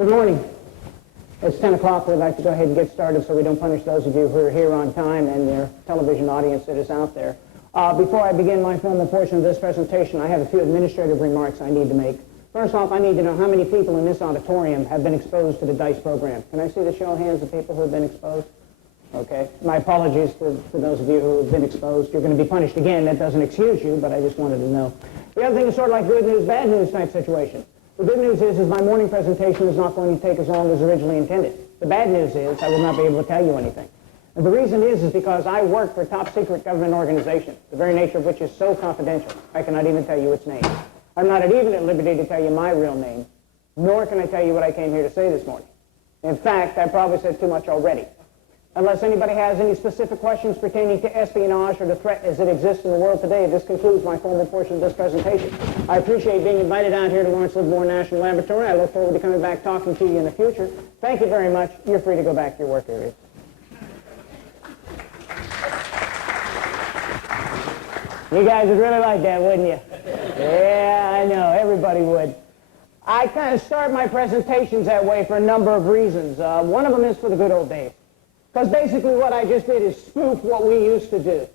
Good morning. It's 10 o'clock. We'd like to go ahead and get started so we don't punish those of you who are here on time and your television audience that is out there. Before I begin my formal portion of this presentation, I have a few administrative remarks I need to make. First off, I need to know how many people in this auditorium have been exposed to the DICE program. Can I see the show of hands of people who have been exposed? Okay. My apologies for those of you who have been exposed. You're going to be punished again. That doesn't excuse you, but I just wanted to know. The other thing is sort of like good news, bad news type situation. The good news is my morning presentation is not going to take as long as originally intended. The bad news is I will not be able to tell you anything. And the reason is because I work for a top secret government organization, the very nature of which is so confidential, I cannot even tell you its name. I'm not even at liberty to tell you my real name, nor can I tell you what I came here to say this morning. In fact, I probably said too much already. Unless anybody has any specific questions pertaining to espionage or the threat as it exists in the world today, this concludes my formal portion of this presentation. I appreciate being invited out here to Lawrence Livermore National Laboratory. I look forward to coming back talking to you in the future. Thank you very much. You're free to go back to your work areas. You guys would really like that, wouldn't you? Yeah, I know. Everybody would. I kind of start my presentations that way for a number of reasons. One of them is for the good old days. Because basically what I just did is spoof what we used to do.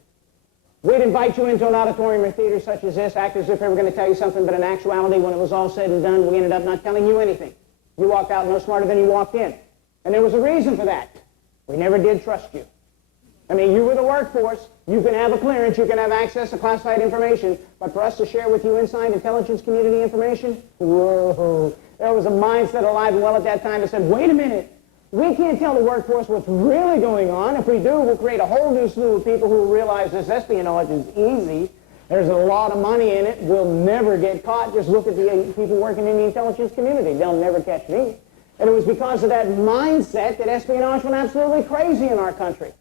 We'd invite you into an auditorium or theater such as this, act as if we were going to tell you something, but in actuality, when it was all said and done, we ended up not telling you anything. You walked out no smarter than you walked in. And there was a reason for that. We never did trust you. I mean, you were the workforce. You can have a clearance. You can have access to classified information. But for us to share with you inside intelligence community information, whoa. There was a mindset alive and well at that time that said, wait a minute. We can't tell the workforce what's really going on. If we do, we'll create a whole new slew of people who realize this espionage is easy. There's a lot of money in it. We'll never get caught. Just look at the people working in the intelligence community. They'll never catch me. And it was because of that mindset that espionage went absolutely crazy in our country.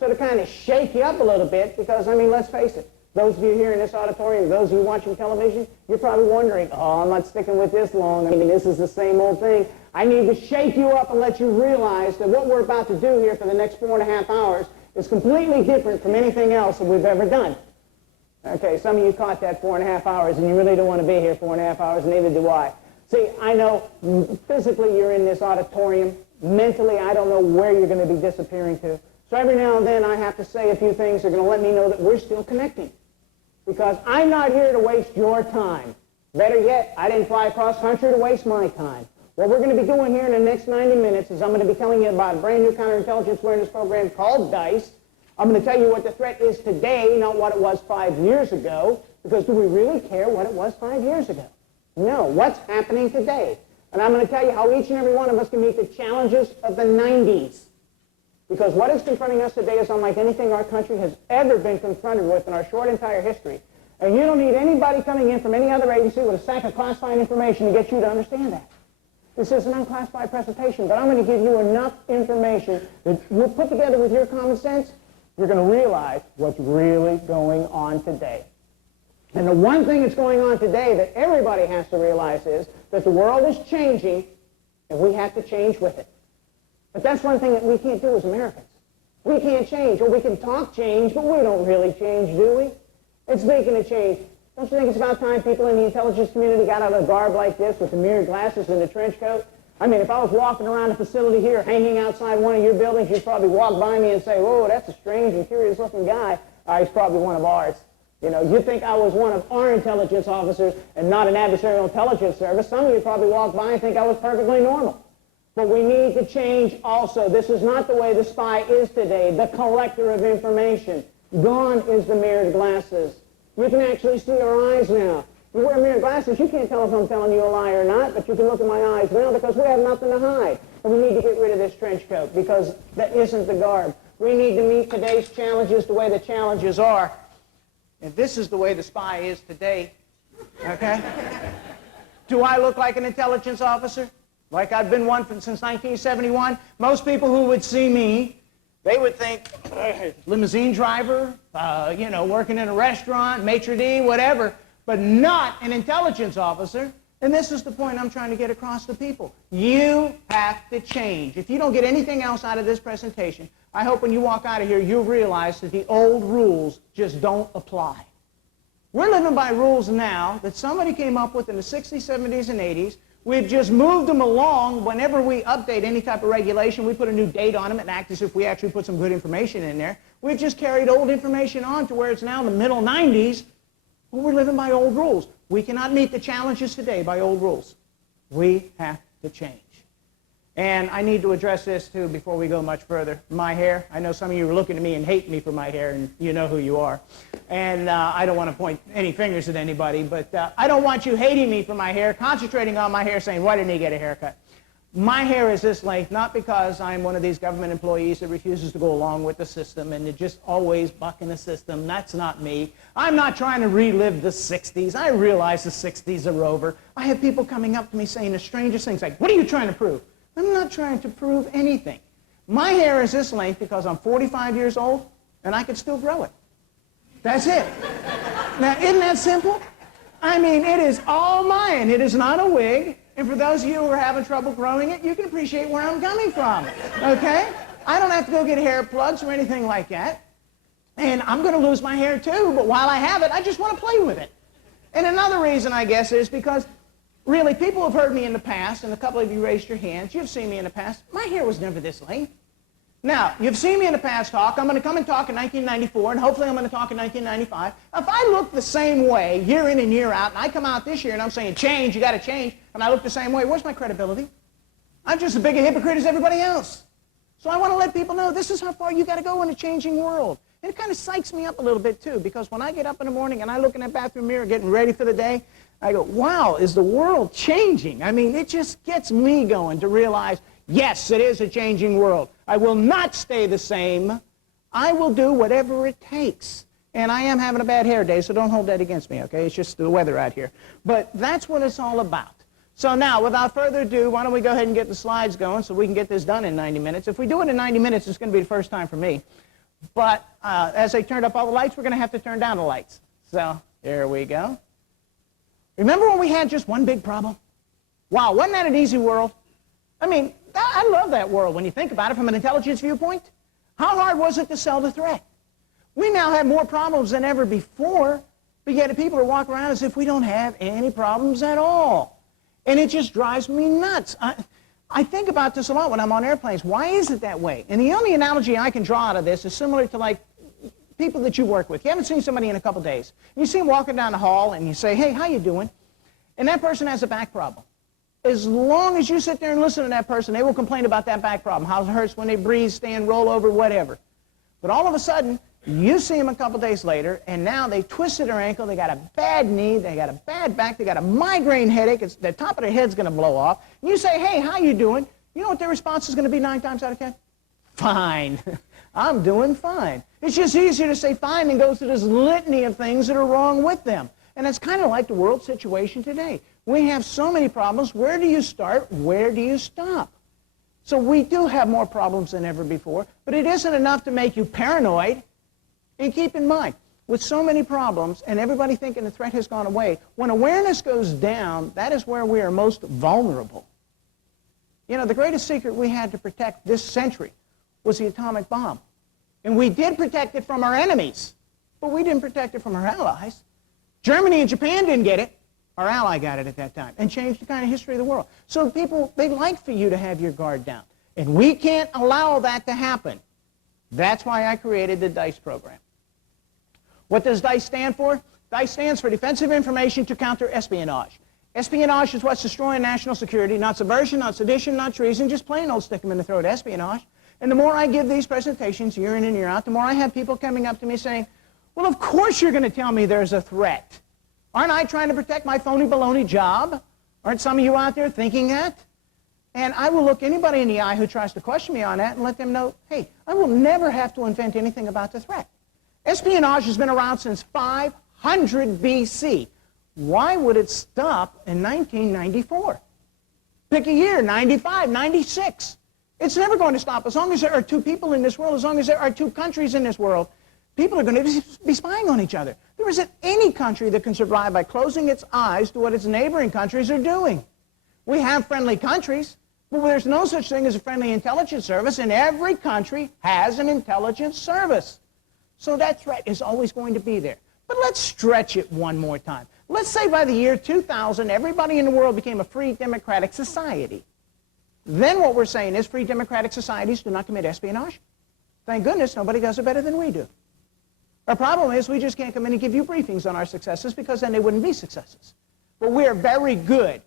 So to kind of shake you up a little bit, because, I mean, let's face it, those of you here in this auditorium, those of you watching television, you're probably wondering, oh, I'm not sticking with this long. I mean, this is the same old thing. I need to shake you up and let you realize that what we're about to do here for the next 4.5 hours is completely different from anything else that we've ever done. Okay, some of you caught that 4.5 hours, and you really don't want to be here 4.5 hours, and neither do I. See, I know physically you're in this auditorium. Mentally, I don't know where you're going to be disappearing to. So every now and then I have to say a few things that are going to let me know that we're still connecting. Because I'm not here to waste your time. Better yet, I didn't fly across country to waste my time. What we're going to be doing here in the next 90 minutes is I'm going to be telling you about a brand new counterintelligence awareness program called DICE. I'm going to tell you what the threat is today, not what it was 5 years ago, because do we really care what it was 5 years ago? No, what's happening today? And I'm going to tell you how each and every one of us can meet the challenges of the 90s. Because what is confronting us today is unlike anything our country has ever been confronted with in our short entire history. And you don't need anybody coming in from any other agency with a stack of classified information to get you to understand that. This is an unclassified presentation, but I'm going to give you enough information that you'll put together with your common sense, you're going to realize what's really going on today. And the one thing that's going on today that everybody has to realize is that the world is changing, and we have to change with it. But that's one thing that we can't do as Americans. We can't change, or we can talk change, but we don't really change, do we? And speaking of change, don't you think it's about time people in the intelligence community got out of a garb like this with the mirrored glasses and the trench coat? I mean, if I was walking around a facility here, hanging outside one of your buildings, you'd probably walk by me and say, whoa, that's a strange and curious looking guy. He's probably one of ours. You know, you'd think I was one of our intelligence officers and not an adversarial intelligence service. Some of you probably walk by and think I was perfectly normal. But we need to change also. This is not the way the spy is today, the collector of information. Gone is the mirrored glasses. You can actually see our eyes now. You wear mirrored glasses, you can't tell if I'm telling you a lie or not, but you can look at my eyes now because we have nothing to hide. And we need to get rid of this trench coat because that isn't the garb. We need to meet today's challenges the way the challenges are. And this is the way the spy is today. Okay? Do I look like an intelligence officer? Like I've been one since 1971? Most people who would see me, they would think, limousine driver, you know, working in a restaurant, maitre d', whatever, but not an intelligence officer. And this is the point I'm trying to get across to people. You have to change. If you don't get anything else out of this presentation, I hope when you walk out of here, you'll realize that the old rules just don't apply. We're living by rules now that somebody came up with in the 60s, 70s, and 80s, We've just moved them along. Whenever we update any type of regulation, we put a new date on them and act as if we actually put some good information in there. We've just carried old information on to where it's now in the middle 90s, but we're living by old rules. We cannot meet the challenges today by old rules. We have to change. And I need to address this, too, before we go much further. My hair. I know some of you are looking at me and hate me for my hair, and you know who you are. And I don't want to point any fingers at anybody, but I don't want you hating me for my hair, concentrating on my hair, saying, why didn't he get a haircut? My hair is this length, not because I'm one of these government employees that refuses to go along with the system and just always bucking the system. That's not me. I'm not trying to relive the 60s. I realize the 60s are over. I have people coming up to me saying the strangest things, like, what are you trying to prove? I'm not trying to prove anything. My hair is this length because I'm 45 years old and I can still grow it. That's it. Now, isn't that simple? I mean, it is all mine. It is not a wig. And for those of you who are having trouble growing it, you can appreciate where I'm coming from. Okay? I don't have to go get hair plugs or anything like that. And I'm going to lose my hair too, but while I have it, I just want to play with it. And another reason, I guess, is because really, people have heard me in the past, and a couple of you raised your hands. You've seen me in the past. My hair was never this length. Now, you've seen me in the past talk. I'm going to come and talk in 1994, and hopefully I'm going to talk in 1995. If I look the same way year in and year out, and I come out this year and I'm saying, change, you got to change, and I look the same way, where's my credibility? I'm just as big a hypocrite as everybody else. So I want to let people know this is how far you got to go in a changing world. And it kind of psychs me up a little bit, too, because when I get up in the morning and I look in that bathroom mirror getting ready for the day, I go, wow, is the world changing? I mean, it just gets me going to realize, yes, it is a changing world. I will not stay the same. I will do whatever it takes. And I am having a bad hair day, so don't hold that against me, okay? It's just the weather out here. But that's what it's all about. So now, without further ado, why don't we go ahead and get the slides going so we can get this done in 90 minutes. If we do it in 90 minutes, it's going to be the first time for me. But as they turned up all the lights, we're going to have to turn down the lights. So here we go. Remember when we had just one big problem? Wow, wasn't that an easy world? I mean, I love that world when you think about it from an intelligence viewpoint. How hard was it to sell the threat? We now have more problems than ever before, but yet people are walking around as if we don't have any problems at all. And it just drives me nuts. I think about this a lot when I'm on airplanes. Why is it that way? And the only analogy I can draw out of this is similar to, like, people that you work with. You haven't seen somebody in a couple days. You see them walking down the hall and you say, hey, how you doing? And that person has a back problem. As long as you sit there and listen to that person, they will complain about that back problem, how it hurts when they breathe, stand, roll over, whatever. But all of a sudden, you see them a couple days later, and now they twisted their ankle, they got a bad knee, they got a bad back, they got a migraine headache, the top of their head's going to blow off. And you say, hey, how you doing? You know what their response is going to be 9 times out of 10? Fine. I'm doing fine. It's just easier to say fine than go through this litany of things that are wrong with them. And it's kind of like the world situation today. We have so many problems. Where do you start? Where do you stop? So we do have more problems than ever before, but it isn't enough to make you paranoid. And keep in mind, with so many problems and everybody thinking the threat has gone away, when awareness goes down, that is where we are most vulnerable. You know, the greatest secret we had to protect this century was the atomic bomb. And we did protect it from our enemies, but we didn't protect it from our allies. Germany and Japan didn't get it. Our ally got it at that time and changed the kind of history of the world. So people, they like for you to have your guard down. And we can't allow that to happen. That's why I created the DICE program. What does DICE stand for? DICE stands for Defensive Information to Counter Espionage. Espionage is what's destroying national security, not subversion, not sedition, not treason, just plain old stick them in the throat espionage. And the more I give these presentations year in and year out, the more I have people coming up to me saying, well, of course you're going to tell me there's a threat. Aren't I trying to protect my phony baloney job? Aren't some of you out there thinking that? And I will look anybody in the eye who tries to question me on that and let them know, hey, I will never have to invent anything about the threat. Espionage has been around since 500 BC. Why would it stop in 1994? Pick a year, 95, 96. It's never going to stop. As long as there are two people in this world, as long as there are two countries in this world, people are going to be spying on each other. There isn't any country that can survive by closing its eyes to what its neighboring countries are doing. We have friendly countries, but there's no such thing as a friendly intelligence service, and every country has an intelligence service. So that threat is always going to be there. But let's stretch it one more time. Let's say by the year 2000, everybody in the world became a free democratic society. Then what we're saying is free democratic societies do not commit espionage. Thank goodness nobody does it better than we do. Our problem is we just can't come in and give you briefings on our successes because then they wouldn't be successes. But we are very good,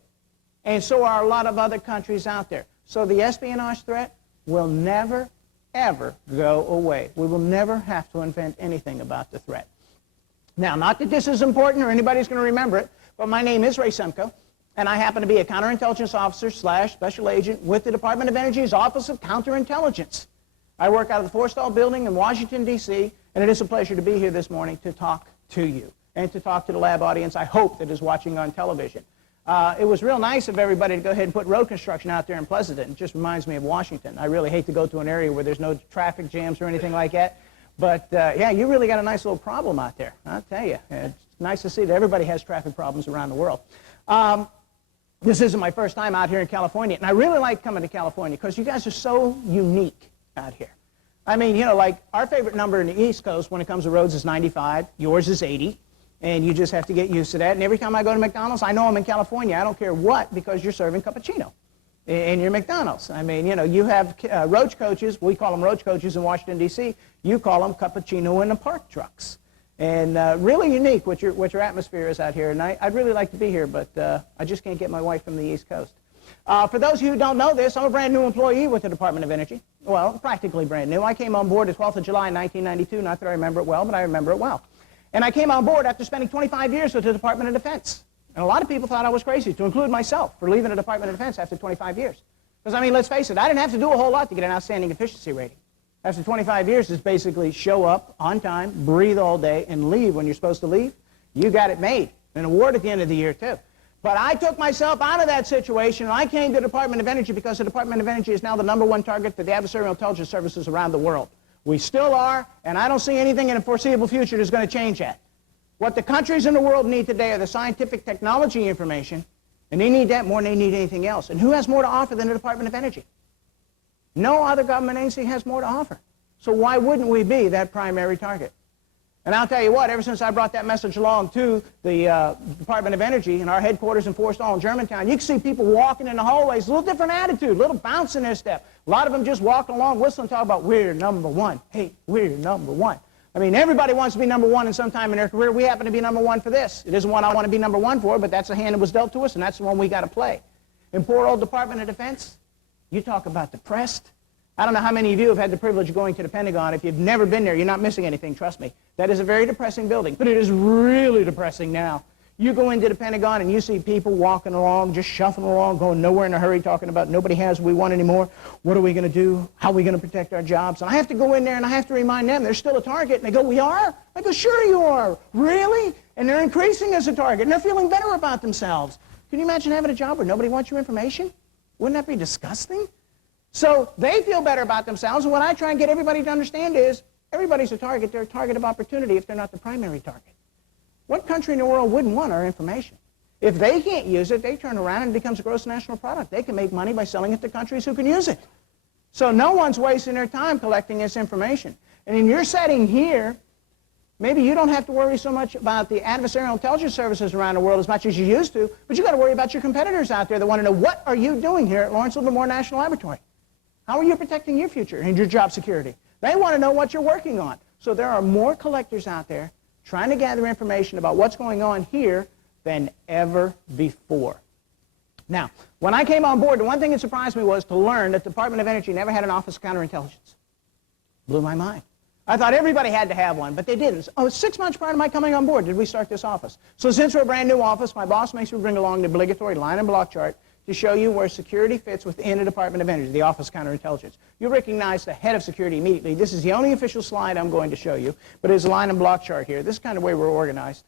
and so are a lot of other countries out there. So the espionage threat will never, ever go away. We will never have to invent anything about the threat. Now, not that this is important or anybody's going to remember it, but my name is Ray Semko, and I happen to be a counterintelligence officer / special agent with the Department of Energy's Office of Counterintelligence. I work out of the Forstall Building in Washington, D.C., and it is a pleasure to be here this morning to talk to you and to talk to the lab audience, I hope, that is watching on television. It was real nice of everybody to go ahead and put road construction out there in Pleasanton. It just reminds me of Washington. I really hate to go to an area where there's no traffic jams or anything like that. But, yeah, you really got a nice little problem out there. I'll tell you. It's nice to see that everybody has traffic problems around the world. This isn't my first time out here in California, and I really like coming to California because you guys are so unique out here. I mean, you know, like our favorite number in the East Coast when it comes to roads is 95. Yours is 80. And you just have to get used to that. And every time I go to McDonald's, I know I'm in California. I don't care what, because you're serving cappuccino in your McDonald's. I mean, you know, you have roach coaches. We call them roach coaches in Washington, D.C. You call them cappuccino in the park trucks. And really unique what your atmosphere is out here. And I'd really like to be here, but I just can't get my wife from the East Coast. For those of you who don't know this, I'm a brand new employee with the Department of Energy. Well, practically brand new. I came on board the 12th of July, 1992. Not that I remember it well, but I remember it well. And I came on board after spending 25 years with the Department of Defense. And a lot of people thought I was crazy, to include myself, for leaving the Department of Defense after 25 years. Because, I mean, let's face it, I didn't have to do a whole lot to get an outstanding efficiency rating. After 25 years, it's basically show up on time, breathe all day, and leave when you're supposed to leave. You got it made. An award at the end of the year, too. But I took myself out of that situation, and I came to the Department of Energy because the Department of Energy is now the #1 target for the adversarial intelligence services around the world. We still are, and I don't see anything in the foreseeable future that's going to change that. What the countries in the world need today are the scientific technology information, and they need that more than they need anything else. And who has more to offer than the Department of Energy? No other government agency has more to offer. So why wouldn't we be that primary target? And I'll tell you what, ever since I brought that message along to the Department of Energy in our headquarters in Forstall in Germantown, you can see people walking in the hallways, a little different attitude, a little bounce in their step. A lot of them just walking along, whistling, talking about, we're #1. Hey, we're #1. I mean, everybody wants to be #1 in some time in their career. We happen to be #1 for this. It isn't one I want to be #1 for, but that's the hand that was dealt to us, and that's the one we got to play. In poor old Department of Defense, you talk about depressed. I don't know how many of you have had the privilege of going to the Pentagon. If you've never been there, you're not missing anything, trust me. That is a very depressing building, but it is really depressing now. You go into the Pentagon and you see people walking along, just shuffling along, going nowhere in a hurry, talking about nobody has what we want anymore. What are we going to do? How are we going to protect our jobs? And I have to go in there and I have to remind them they're still a target. And they go, we are? I go, sure you are. Really? And they're increasing as a target, and they're feeling better about themselves. Can you imagine having a job where nobody wants your information? Wouldn't that be disgusting? So they feel better about themselves, and what I try and get everybody to understand is everybody's a target. They're a target of opportunity if they're not the primary target. What country in the world wouldn't want our information? If they can't use it, they turn around and it becomes a gross national product. They can make money by selling it to countries who can use it. So no one's wasting their time collecting this information. And in your setting here, maybe you don't have to worry so much about the adversarial intelligence services around the world as much as you used to, but you got to worry about your competitors out there that want to know, what are you doing here at Lawrence Livermore National Laboratory? How are you protecting your future and your job security? They want to know what you're working on. So there are more collectors out there trying to gather information about what's going on here than ever before. Now, when I came on board, the one thing that surprised me was to learn that the Department of Energy never had an Office of Counterintelligence. Blew my mind. I thought everybody had to have one, but they didn't. Oh, 6 months prior to my coming on board did we start this office. So since we're a brand new office, my boss makes me bring along the obligatory line and block chart to show you where security fits within the Department of Energy, the Office of Counterintelligence. You'll recognize the head of security immediately. This is the only official slide I'm going to show you, but it's a line and block chart here. This is kind of the way we're organized.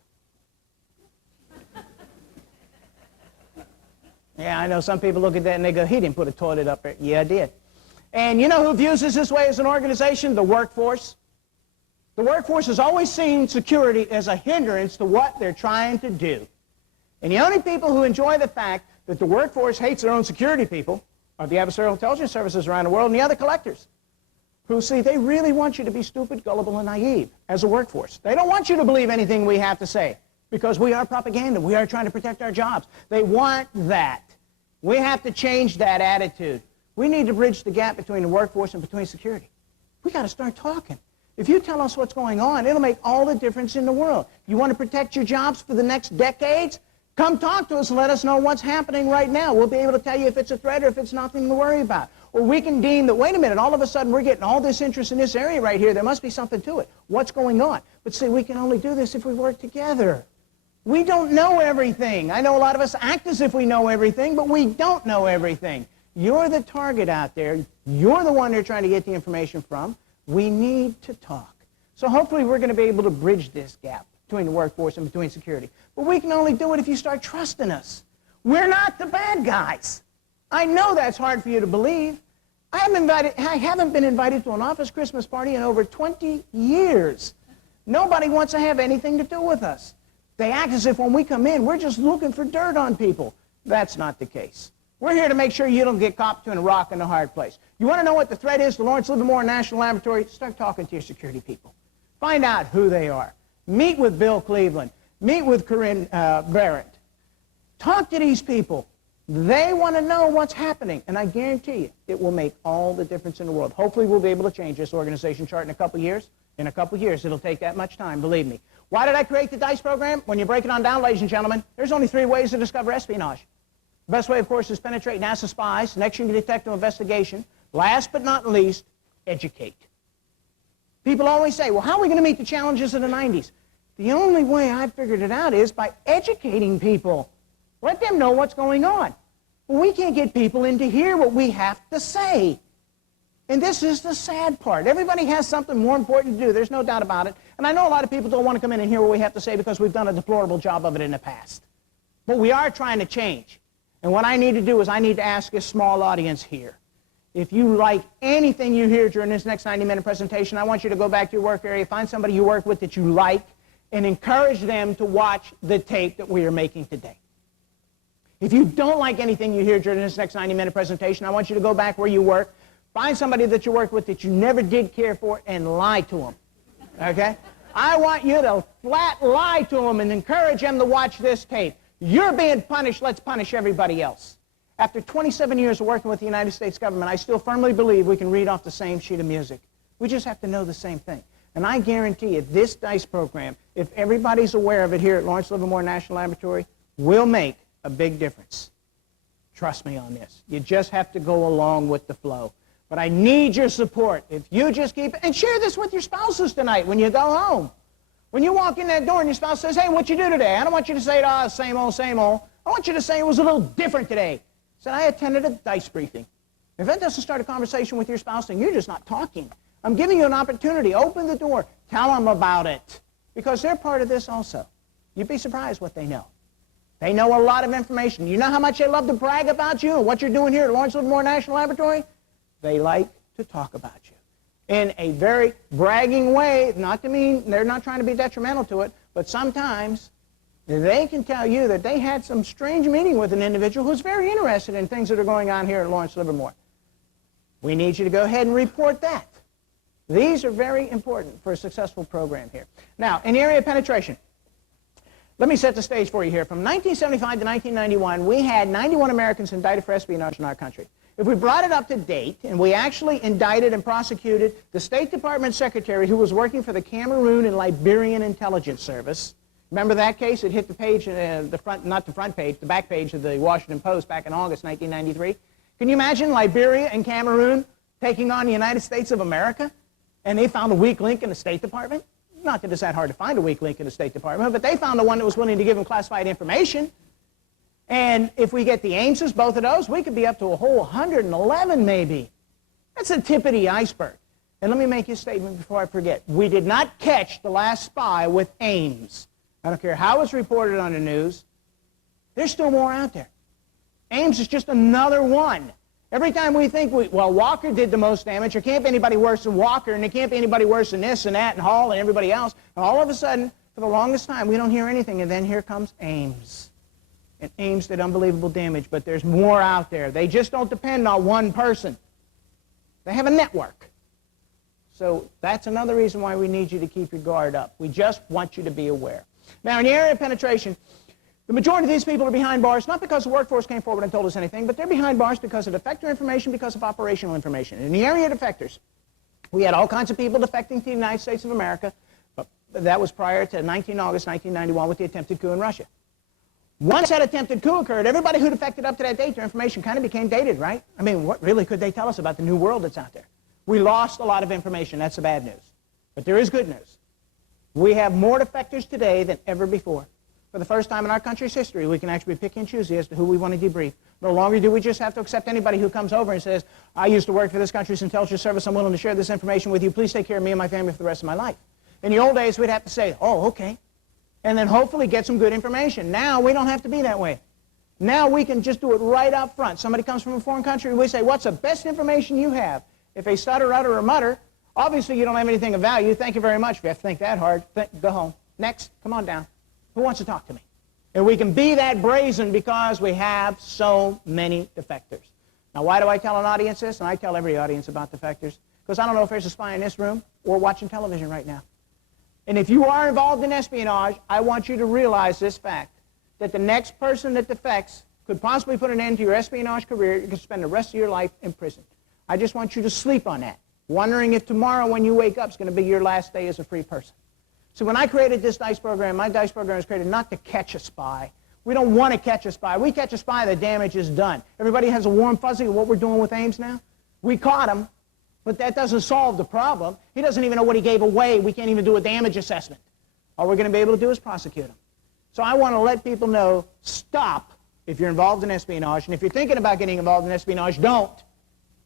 Yeah, I know some people look at that and they go, he didn't put a toilet up there. Yeah, I did. And you know who views us this way as an organization? The workforce. The workforce has always seen security as a hindrance to what they're trying to do. And the only people who enjoy the fact that the workforce hates their own security people are the adversarial intelligence services around the world and the other collectors, who see they really want you to be stupid, gullible, and naive as a workforce. They don't want you to believe anything we have to say. because we are propaganda. We are trying to protect our jobs. They want that. We have to change that attitude. We need to bridge the gap between the workforce and between security. We got to start talking. If you tell us what's going on, it'll make all the difference in the world. You want to protect your jobs for the next decades? Come talk to us and let us know what's happening right now. We'll be able to tell you if it's a threat or if it's nothing to worry about. Or we can deem that, wait a minute, all of a sudden we're getting all this interest in this area right here. There must be something to it. What's going on? But see, we can only do this if we work together. We don't know everything. I know a lot of us act as if we know everything, but we don't know everything. You're the target out there. You're the one they're trying to get the information from. We need to talk. So hopefully we're going to be able to bridge this gap between the workforce and between security. But we can only do it if you start trusting us. We're not the bad guys. I know that's hard for you to believe. I haven't been invited to an office Christmas party in over 20 years. Nobody wants to have anything to do with us. They act as if when we come in, we're just looking for dirt on people. That's not the case. We're here to make sure you don't get caught between a rock and a hard place. You want to know what the threat is to Lawrence Livermore National Laboratory? Start talking to your security people. Find out who they are. Meet with Bill Cleveland. Meet with Corinne Barrett. Talk to these people. They want to know what's happening, and I guarantee you it will make all the difference in the world. Hopefully we'll be able to change this organization chart in a couple years. In a couple years, it'll take that much time, believe me. Why did I create the DICE program? When you break it on down, ladies and gentlemen, there's only 3 ways to discover espionage. The best way, of course, is penetrate NASA spies. Next, you can detect an investigation. Last but not least, educate. People always say, well, how are we going to meet the challenges of the 90s? The only way I've figured it out is by educating people. Let them know what's going on. Well, we can't get people in to hear what we have to say. And this is the sad part. Everybody has something more important to do. There's no doubt about it. And I know a lot of people don't want to come in and hear what we have to say because we've done a deplorable job of it in the past. But we are trying to change. And what I need to do is I need to ask a small audience here. If you like anything you hear during this next 90-minute presentation, I want you to go back to your work area, find somebody you work with that you like, and encourage them to watch the tape that we are making today. If you don't like anything you hear during this next 90-minute presentation, I want you to go back where you work, find somebody that you work with that you never did care for, and lie to them. Okay? I want you to flat lie to them and encourage them to watch this tape. You're being punished, let's punish everybody else. After 27 years of working with the United States government, I still firmly believe we can read off the same sheet of music. We just have to know the same thing. And I guarantee you, this DICE program, if everybody's aware of it here at Lawrence Livermore National Laboratory, will make a big difference. Trust me on this. You just have to go along with the flow. But I need your support. If you just keep, and share this with your spouses tonight when you go home. When you walk in that door and your spouse says, hey, what'd you do today? I don't want you to say, oh, same old, same old. I want you to say it was a little different today. Said, I attended a DICE briefing. If that doesn't start a conversation with your spouse, then you're just not talking. I'm giving you an opportunity. Open the door. Tell them about it. Because they're part of this also. You'd be surprised what they know. They know a lot of information. You know how much they love to brag about you and what you're doing here at Lawrence Livermore National Laboratory? They like to talk about you in a very bragging way, not to mean they're not trying to be detrimental to it, but sometimes they can tell you that they had some strange meeting with an individual who's very interested in things that are going on here at Lawrence Livermore. We need you to go ahead and report that. These are very important for a successful program here. Now, in the area of penetration, let me set the stage for you here. From 1975 to 1991, we had 91 Americans indicted for espionage in our country. If we brought it up to date, and we actually indicted and prosecuted the State Department secretary who was working for the Cameroon and Liberian Intelligence Service. Remember that case? It hit the page, the back page of the Washington Post back in August 1993. Can you imagine Liberia and Cameroon taking on the United States of America? And they found a weak link in the State Department? Not that it's that hard to find a weak link in the State Department, but they found the one that was willing to give them classified information. And if we get the Ameses, both of those, we could be up to a whole 111 maybe. That's the tip of the iceberg. And let me make you a statement before I forget. We did not catch the last spy with Ames. I don't care how it's reported on the news. There's still more out there. Ames is just another one. Every time we think, well, Walker did the most damage, there can't be anybody worse than Walker, and there can't be anybody worse than this and that and Hall and everybody else. And all of a sudden, for the longest time, we don't hear anything, and then here comes Ames. And Ames did unbelievable damage, but there's more out there. They just don't depend on one person. They have a network. So that's another reason why we need you to keep your guard up. We just want you to be aware. Now, in the area of penetration, the majority of these people are behind bars, not because the workforce came forward and told us anything, but they're behind bars because of defector information, because of operational information. In the area of defectors, we had all kinds of people defecting to the United States of America, but that was prior to 19 August 1991 with the attempted coup in Russia. Once that attempted coup occurred, everybody who defected up to that date, their information kind of became dated, right? I mean, what really could they tell us about the new world that's out there? We lost a lot of information. That's the bad news. But there is good news. We have more defectors today than ever before. For the first time in our country's history, we can actually pick and choose as to who we want to debrief. No longer do we just have to accept anybody who comes over and says, I used to work for this country's intelligence service. I'm willing to share this information with you. Please take care of me and my family for the rest of my life. In the old days, we'd have to say, oh, okay. And then hopefully get some good information. Now we don't have to be that way. Now we can just do it right up front. Somebody comes from a foreign country and we say, what's the best information you have? If they stutter, utter, or mutter, obviously you don't have anything of value. Thank you very much. If you have to think that hard, go home. Next, come on down. Who wants to talk to me? And we can be that brazen because we have so many defectors. Now, why do I tell an audience this? And I tell every audience about defectors. Because I don't know if there's a spy in this room or watching television right now. And if you are involved in espionage, I want you to realize this fact, that the next person that defects could possibly put an end to your espionage career. You can spend the rest of your life in prison. I just want you to sleep on that, wondering if tomorrow when you wake up is going to be your last day as a free person. So when I created this DICE program, my DICE program was created not to catch a spy. We don't want to catch a spy. We catch a spy, the damage is done. Everybody has a warm fuzzy of what we're doing with Ames now. We caught him, but that doesn't solve the problem. He doesn't even know what he gave away. We can't even do a damage assessment. All we're going to be able to do is prosecute him. So I want to let people know, stop if you're involved in espionage. And if you're thinking about getting involved in espionage, don't.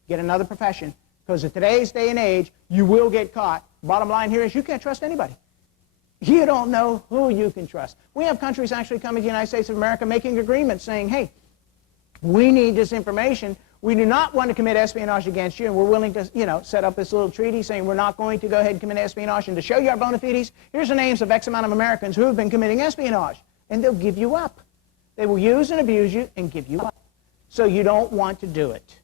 Get another profession. Because in today's day and age, you will get caught. Bottom line here is you can't trust anybody. You don't know who you can trust. We have countries actually coming to the United States of America making agreements saying, hey, we need this information. We do not want to commit espionage against you, and we're willing to, set up this little treaty saying we're not going to go ahead and commit espionage. And to show you our bona fides, here's the names of X amount of Americans who have been committing espionage. And they'll give you up. They will use and abuse you and give you up. So you don't want to do it.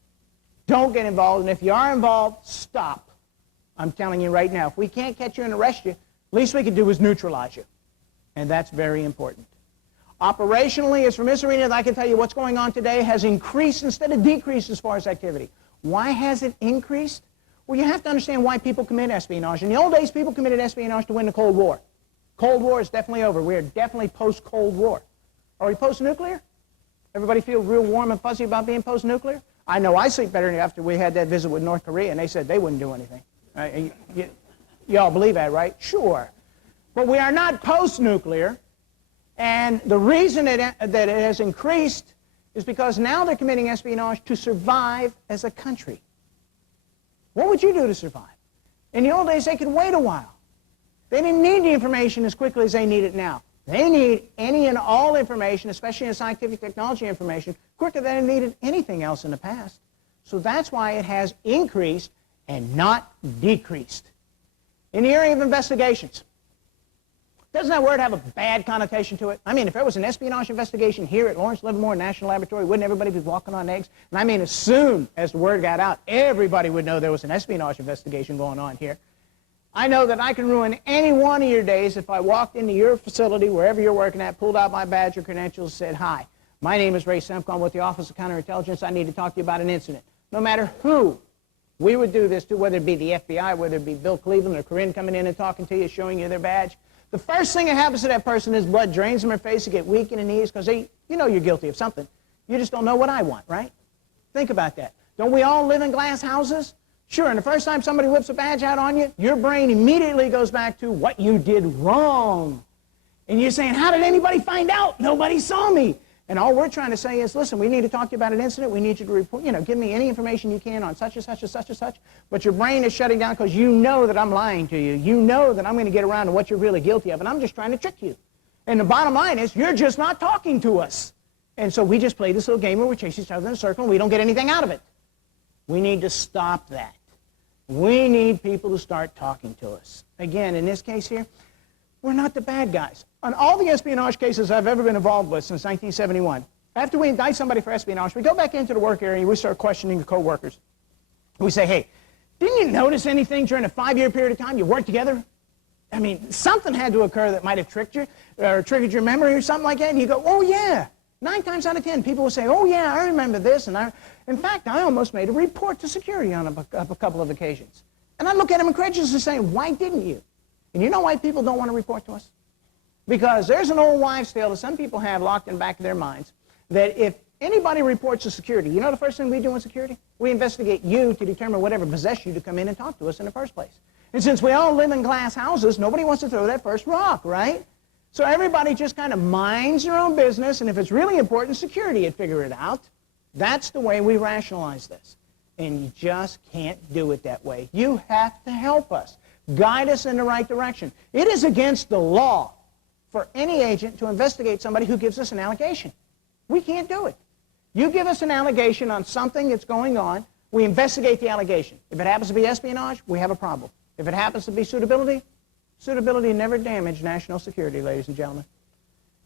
Don't get involved. And if you are involved, stop. I'm telling you right now, if we can't catch you and arrest you, least we can do is neutralize you. And that's very important. Operationally, as from this arena, I can tell you what's going on today has increased instead of decreased as far as activity. Why has it increased? Well, you have to understand why people commit espionage. In the old days, people committed espionage to win the Cold War. Cold War is definitely over. We are definitely post-Cold War. Are we post-nuclear? Everybody feel real warm and fuzzy about being post-nuclear? I know I sleep better after we had that visit with North Korea, and they said they wouldn't do anything. You all believe that, right? Sure. But we are not post-nuclear, and the reason that it has increased is because now they're committing espionage to survive as a country. What would you do to survive? In the old days, they could wait a while. They didn't need the information as quickly as they need it now. They need any and all information, especially in scientific technology information, quicker than they needed anything else in the past. So that's why it has increased and not decreased. In the area of investigations, doesn't that word have a bad connotation to it? I mean, if there was an espionage investigation here at Lawrence Livermore National Laboratory, wouldn't everybody be walking on eggs? And I mean, as soon as the word got out, everybody would know there was an espionage investigation going on here. I know that I can ruin any one of your days if I walked into your facility, wherever you're working at, pulled out my badge or credentials, said, hi, my name is Ray Semko. I'm with the Office of Counterintelligence. I need to talk to you about an incident. No matter who we would do this to, whether it be the FBI, whether it be Bill Cleveland or Corinne coming in and talking to you, showing you their badge, the first thing that happens to that person is blood drains from their face, they get weak in the knees because you know you're guilty of something. You just don't know what I want, right? Think about that. Don't we all live in glass houses? Sure, and the first time somebody whips a badge out on you, your brain immediately goes back to what you did wrong. And you're saying, how did anybody find out? Nobody saw me. And all we're trying to say is, listen, we need to talk to you about an incident. We need you to report, give me any information you can on such and such and such and such. But your brain is shutting down because you know that I'm lying to you. You know that I'm going to get around to what you're really guilty of, and I'm just trying to trick you. And the bottom line is, you're just not talking to us. And so we just play this little game where we chase each other in a circle, and we don't get anything out of it. We need to stop that. We need people to start talking to us. Again, in this case here, we're not the bad guys. On all the espionage cases I've ever been involved with since 1971, after we indict somebody for espionage, we go back into the work area and we start questioning the co-workers. We say, hey, didn't you notice anything during a 5-year period of time you worked together? I mean, something had to occur that might have tricked you or triggered your memory or something like that, and you go, oh, yeah. 9 times out of 10, people will say, oh, yeah, I remember this. And in fact, I almost made a report to security on a couple of occasions. And I look at them incredulously saying, why didn't you? And you know why people don't want to report to us? Because there's an old wives' tale that some people have locked in the back of their minds that if anybody reports to security, you know the first thing we do in security? We investigate you to determine whatever possessed you to come in and talk to us in the first place. And since we all live in glass houses, nobody wants to throw that first rock, right? So everybody just kind of minds their own business, and if it's really important, security would figure it out. That's the way we rationalize this. And you just can't do it that way. You have to help us. Guide us in the right direction. It is against the law for any agent to investigate somebody who gives us an allegation. We can't do it. You give us an allegation on something that's going on, we investigate the allegation. If it happens to be espionage, we have a problem. If it happens to be suitability, suitability never damaged national security, ladies and gentlemen.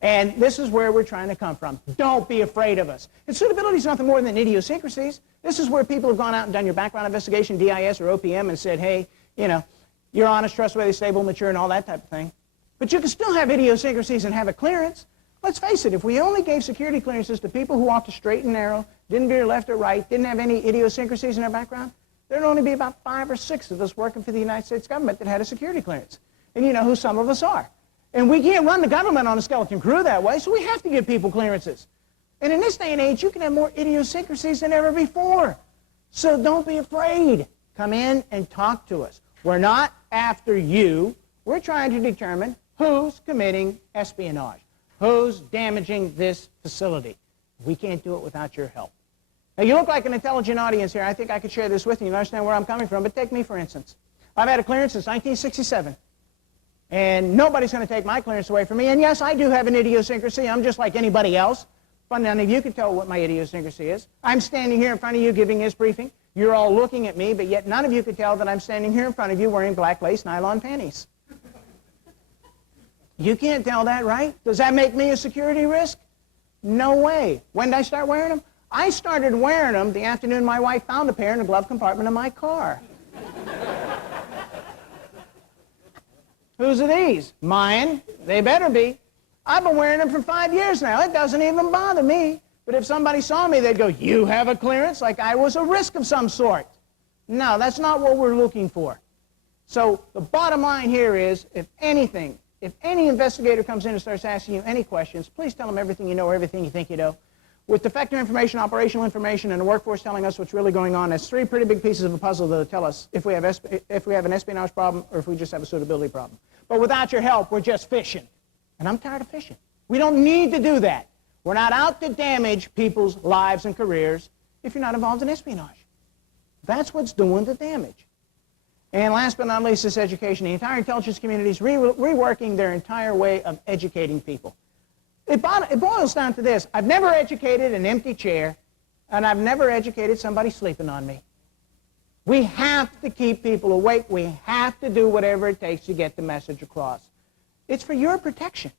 And this is where we're trying to come from. Don't be afraid of us. And suitability is nothing more than idiosyncrasies. This is where people have gone out and done your background investigation, DIS or OPM, and said, hey, you know, you're honest, trustworthy, stable, mature, and all that type of thing. But you can still have idiosyncrasies and have a clearance. Let's face it, if we only gave security clearances to people who walked a straight and narrow, didn't veer left or right, didn't have any idiosyncrasies in their background, there'd only be about 5 or 6 of us working for the United States government that had a security clearance. And you know who some of us are. And we can't run the government on a skeleton crew that way, so we have to give people clearances. And in this day and age, you can have more idiosyncrasies than ever before. So don't be afraid. Come in and talk to us. We're not after you. We're trying to determine who's committing espionage, who's damaging this facility. We can't do it without your help. Now, you look like an intelligent audience here. I think I could share this with you. You understand where I'm coming from. But take me, for instance. I've had a clearance since 1967. And nobody's going to take my clearance away from me. And yes, I do have an idiosyncrasy. I'm just like anybody else. But none of you can tell what my idiosyncrasy is. I'm standing here in front of you giving this briefing. You're all looking at me, but yet none of you can tell that I'm standing here in front of you wearing black lace nylon panties. You can't tell that, right? Does that make me a security risk? No way. When did I start wearing them? I started wearing them the afternoon my wife found a pair in the glove compartment of my car. Whose are these? Mine. They better be. I've been wearing them for 5 years now. It doesn't even bother me. But if somebody saw me, they'd go, you have a clearance? Like I was a risk of some sort. No, that's not what we're looking for. So the bottom line here is, if anything, if any investigator comes in and starts asking you any questions, please tell them everything you know or everything you think you know. With defective information, operational information, and the workforce telling us what's really going on, that's 3 pretty big pieces of a puzzle that'll tell us if we have an espionage problem or if we just have a suitability problem. But without your help, we're just fishing. And I'm tired of fishing. We don't need to do that. We're not out to damage people's lives and careers if you're not involved in espionage. That's what's doing the damage. And last but not least, this education. The entire intelligence community is reworking their entire way of educating people. It boils down to this. I've never educated an empty chair, and I've never educated somebody sleeping on me. We have to keep people awake. We have to do whatever it takes to get the message across. It's for your protection.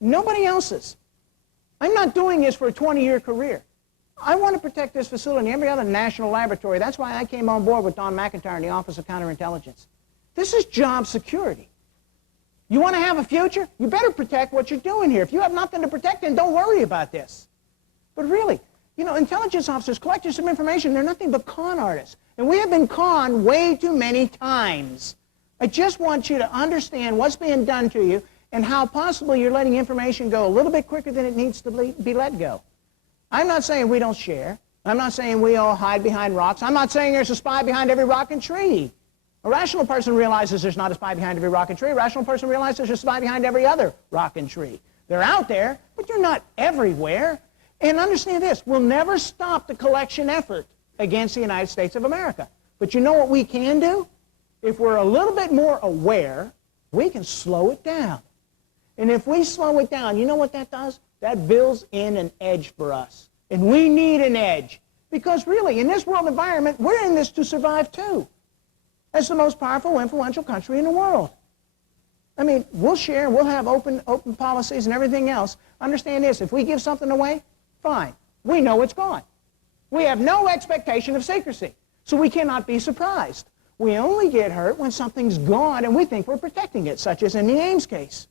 Nobody else's. I'm not doing this for a 20-year career. I want to protect this facility and every other national laboratory. That's why I came on board with Don McIntyre in the Office of Counterintelligence. This is job security. You want to have a future? You better protect what you're doing here. If you have nothing to protect, then don't worry about this. But really, you know, intelligence officers, collectors of information, they're nothing but con artists. And we have been conned way too many times. I just want you to understand what's being done to you and how possibly you're letting information go a little bit quicker than it needs to be let go. I'm not saying we don't share. I'm not saying we all hide behind rocks. I'm not saying there's a spy behind every rock and tree. A rational person realizes there's not a spy behind every rock and tree. A rational person realizes there's a spy behind every other rock and tree. They're out there, but you're not everywhere. And understand this, we'll never stop the collection effort against the United States of America. But you know what we can do? If we're a little bit more aware, we can slow it down. And if we slow it down, you know what that does? That builds in an edge for us. And we need an edge. Because really, in this world environment, we're in this to survive too. As the most powerful, influential country in the world. I mean, we'll share, we'll have open policies and everything else. Understand this, if we give something away, fine. We know it's gone. We have no expectation of secrecy. So we cannot be surprised. We only get hurt when something's gone and we think we're protecting it, such as in the Ames case.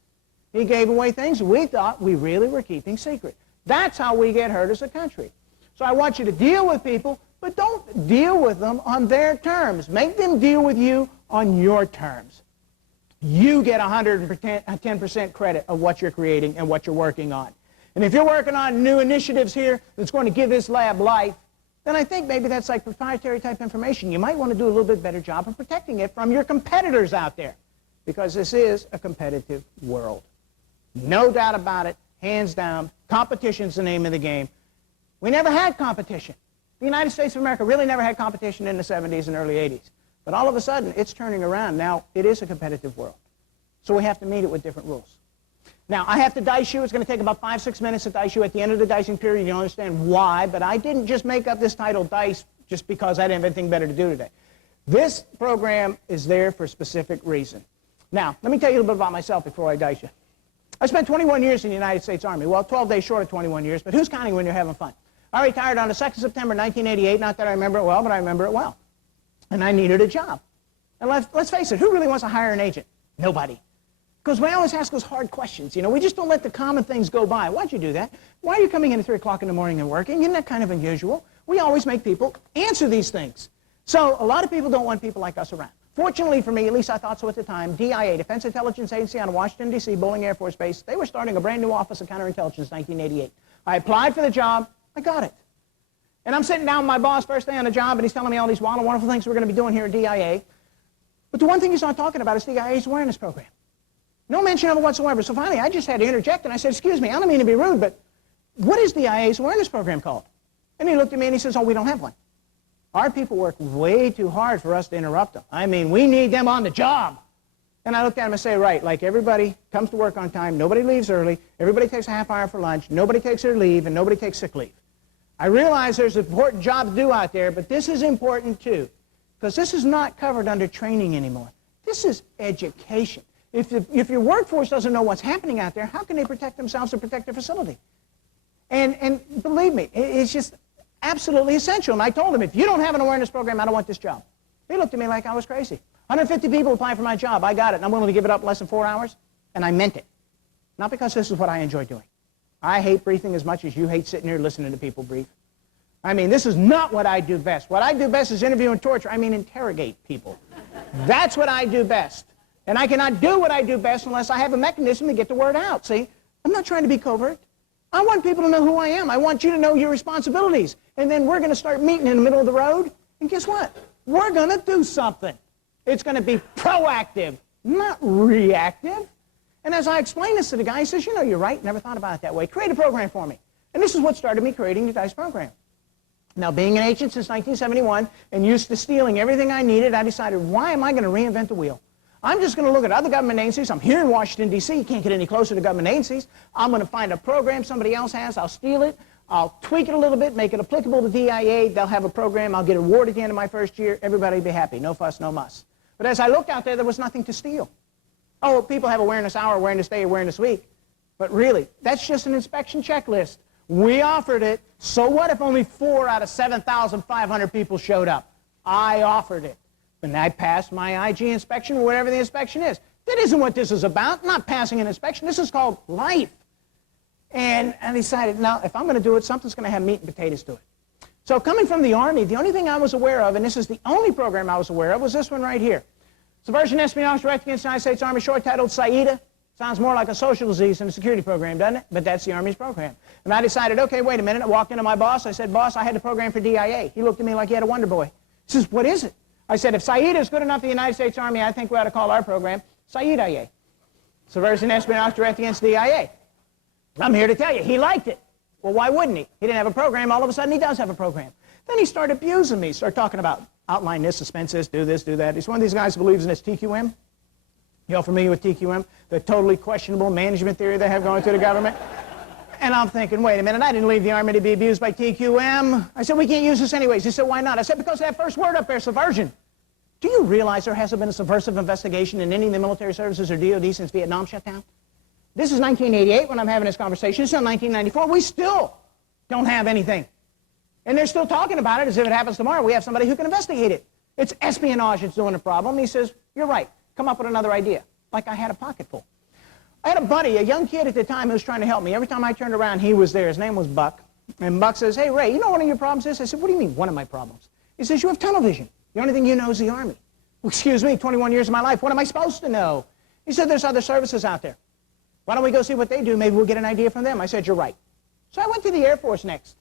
He gave away things we thought we really were keeping secret. That's how we get hurt as a country. So I want you to deal with people, but don't deal with them on their terms. Make them deal with you on your terms. You get 110% credit of what you're creating and what you're working on. And if you're working on new initiatives here that's going to give this lab life, then I think maybe that's like proprietary type information. You might want to do a little bit better job of protecting it from your competitors out there, because this is a competitive world. No doubt about it, hands down. Competition's the name of the game. We never had competition. The United States of America really never had competition in the 70s and early 80s. But all of a sudden, it's turning around. Now, it is a competitive world. So we have to meet it with different rules. Now, I have to dice you. It's going to take about 5-6 minutes to dice you. At the end of the dicing period, you'll understand why. But I didn't just make up this title, Dice, just because I didn't have anything better to do today. This program is there for a specific reason. Now, let me tell you a little bit about myself before I dice you. I spent 21 years in the United States Army. Well, 12 days short of 21 years, but who's counting when you're having fun? I retired on the 2nd of September, 1988. Not that I remember it well, but I remember it well. And I needed a job. And let's face it, who really wants to hire an agent? Nobody. Because we always ask those hard questions. You know, we just don't let the common things go by. Why'd you do that? Why are you coming in at 3 o'clock in the morning and working? Isn't that kind of unusual? We always make people answer these things. So a lot of people don't want people like us around. Fortunately for me, at least I thought so at the time, DIA, Defense Intelligence Agency on Washington, D.C., Bowling Air Force Base, they were starting a brand new Office of Counterintelligence in 1988. I applied for the job. I got it. And I'm sitting down with my boss first day on the job, and he's telling me all these wonderful things we're going to be doing here at DIA. But the one thing he's not talking about is DIA's awareness program. No mention of it whatsoever. So finally, I just had to interject, and I said, excuse me, I don't mean to be rude, but what is DIA's awareness program called? And he looked at me and he says, oh, we don't have one. Our people work way too hard for us to interrupt them. I mean, we need them on the job. And I looked at him and say, right, like everybody comes to work on time, nobody leaves early, everybody takes a half hour for lunch, nobody takes their leave, and nobody takes sick leave. I realize there's an important job to do out there, but this is important too, because this is not covered under training anymore. This is education. If your workforce doesn't know what's happening out there, how can they protect themselves or protect their facility? And believe me, it's just absolutely essential. And I told him, if you don't have an awareness program, I don't want this job. He looked at me like I was crazy. 150 people applied for my job. I got it, and I'm willing to give it up in less than 4 hours. And I meant it. Not because this is what I enjoy doing. I hate briefing as much as you hate sitting here listening to people brief. I mean, this is not what I do best. What I do best is interview and torture. I mean, interrogate people. That's what I do best. And I cannot do what I do best unless I have a mechanism to get the word out. See, I'm not trying to be covert. I want people to know who I am. I want you to know your responsibilities. And then we're going to start meeting in the middle of the road. And guess what? We're going to do something. It's going to be proactive, not reactive. And as I explained this to the guy, he says, you know, you're right. Never thought about it that way. Create a program for me. And this is what started me creating the DICE program. Now, being an agent since 1971 and used to stealing everything I needed, I decided, why am I going to reinvent the wheel? I'm just going to look at other government agencies. I'm here in Washington, D.C. You can't get any closer to government agencies. I'm going to find a program somebody else has. I'll steal it. I'll tweak it a little bit, make it applicable to DIA. They'll have a program. I'll get an award at the end of my first year. Everybody will be happy. No fuss, no muss. But as I looked out there was nothing to steal. Oh, people have awareness hour, awareness day, awareness week. But really, that's just an inspection checklist. We offered it. So what if only 4 out of 7,500 people showed up? I offered it. And I passed my IG inspection or whatever the inspection is. That isn't what this is about, not passing an inspection. This is called life. And I decided, now, if I'm going to do it, something's going to have meat and potatoes to it. So coming from the Army, the only thing I was aware of, and this is the only program I was aware of, was this one right here. Subversion, espionage, directed against the United States Army, short titled SAIDA. Sounds more like a social disease than a security program, doesn't it? But that's the Army's program. And I decided, okay, wait a minute. I walked into my boss. I said, boss, I had the program for DIA. He looked at me like he had a Wonder Boy. He says, what is it? I said, if SAIDA is good enough for the United States Army, I think we ought to call our program SAIDA. Subversion, espionage, directed against DIA. I'm here to tell you, he liked it. Well, why wouldn't he? He didn't have a program. All of a sudden, he does have a program. Then he started abusing me, started talking about outline this, suspense this, do this, do that. He's one of these guys who believes in this TQM. You all familiar with TQM? The totally questionable management theory they have going through the government? And I'm thinking, wait a minute, I didn't leave the Army to be abused by TQM. I said, we can't use this anyways. He said, why not? I said, because of that first word up there, subversion. Do you realize there hasn't been a subversive investigation in any of the military services or DOD since Vietnam shut down? This is 1988 when I'm having this conversation. It's still 1994. We still don't have anything. And they're still talking about it as if it happens tomorrow. We have somebody who can investigate it. It's espionage that's doing the problem. He says, you're right. Come up with another idea. Like I had a pocket full. I had a buddy, a young kid at the time, who was trying to help me. Every time I turned around, he was there. His name was Buck. And Buck says, hey, Ray, you know what one of your problems is? I said, what do you mean, one of my problems? He says, you have tunnel vision. The only thing you know is the Army. Well, excuse me, 21 years of my life. What am I supposed to know? He said, there's other services out there. Why don't we go see what they do? Maybe we'll get an idea from them. I said, you're right. So I went to the Air Force next.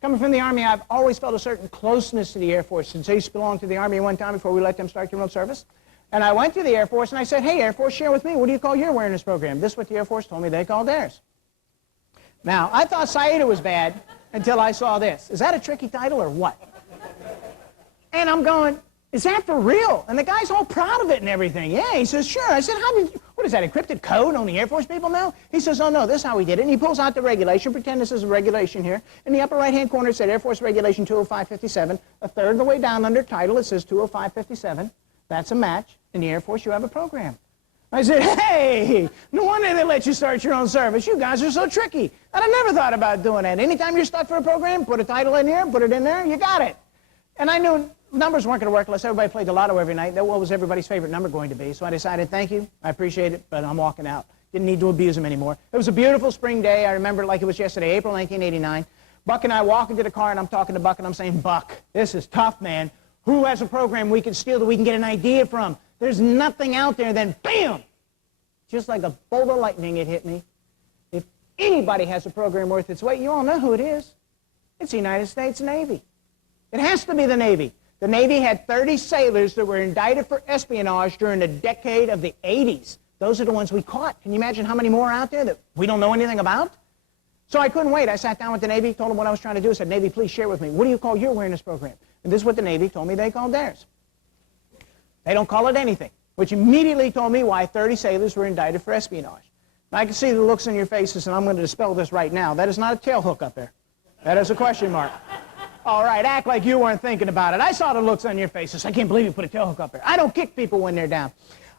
Coming from the Army, I've always felt a certain closeness to the Air Force, since I used to belong to the Army one time before we let them start their own service. And I went to the Air Force and I said, hey, Air Force, share with me, what do you call your awareness program? This is what the Air Force told me they called theirs. Now, I thought Saida was bad until I saw this. Is that a tricky title or what? And I'm going, is that for real? And the guy's all proud of it and everything. Yeah, he says, sure. I said, how did you, what is that, encrypted code only Air Force people know? He says, oh, no, this is how we did it. And he pulls out the regulation. Pretend this is a regulation here. In the upper right-hand corner, it said Air Force Regulation 20557. A third of the way down under title, it says 20557. That's a match. In the Air Force, you have a program. I said, hey, no wonder they let you start your own service. You guys are so tricky. And I never thought about doing that. Anytime you're stuck for a program, put a title in here, put it in there, you got it. And I knew numbers weren't going to work unless everybody played the lotto every night. That what was everybody's favorite number going to be. So I decided, thank you, I appreciate it, but I'm walking out. Didn't need to abuse them anymore. It was a beautiful spring day. I remember it like it was yesterday, April 1989. Buck and I walk into the car, and I'm talking to Buck, and I'm saying, Buck, this is tough, man. Who has a program we can steal that we can get an idea from? There's nothing out there. Then, bam! Just like a bolt of lightning, it hit me. If anybody has a program worth its weight, you all know who it is. It's the United States Navy. It has to be the Navy. The Navy had 30 sailors that were indicted for espionage during the decade of the 80s. Those are the ones we caught. Can you imagine how many more are out there that we don't know anything about? So I couldn't wait. I sat down with the Navy, told them what I was trying to do. I said, Navy, please share with me. What do you call your awareness program? And this is what the Navy told me they called theirs. They don't call it anything, which immediately told me why 30 sailors were indicted for espionage. Now, I can see the looks on your faces, and I'm going to dispel this right now. That is not a tail hook up there. That is a question mark. All right, act like you weren't thinking about it. I saw the looks on your faces. I can't believe you put a tail hook up there. I don't kick people when they're down.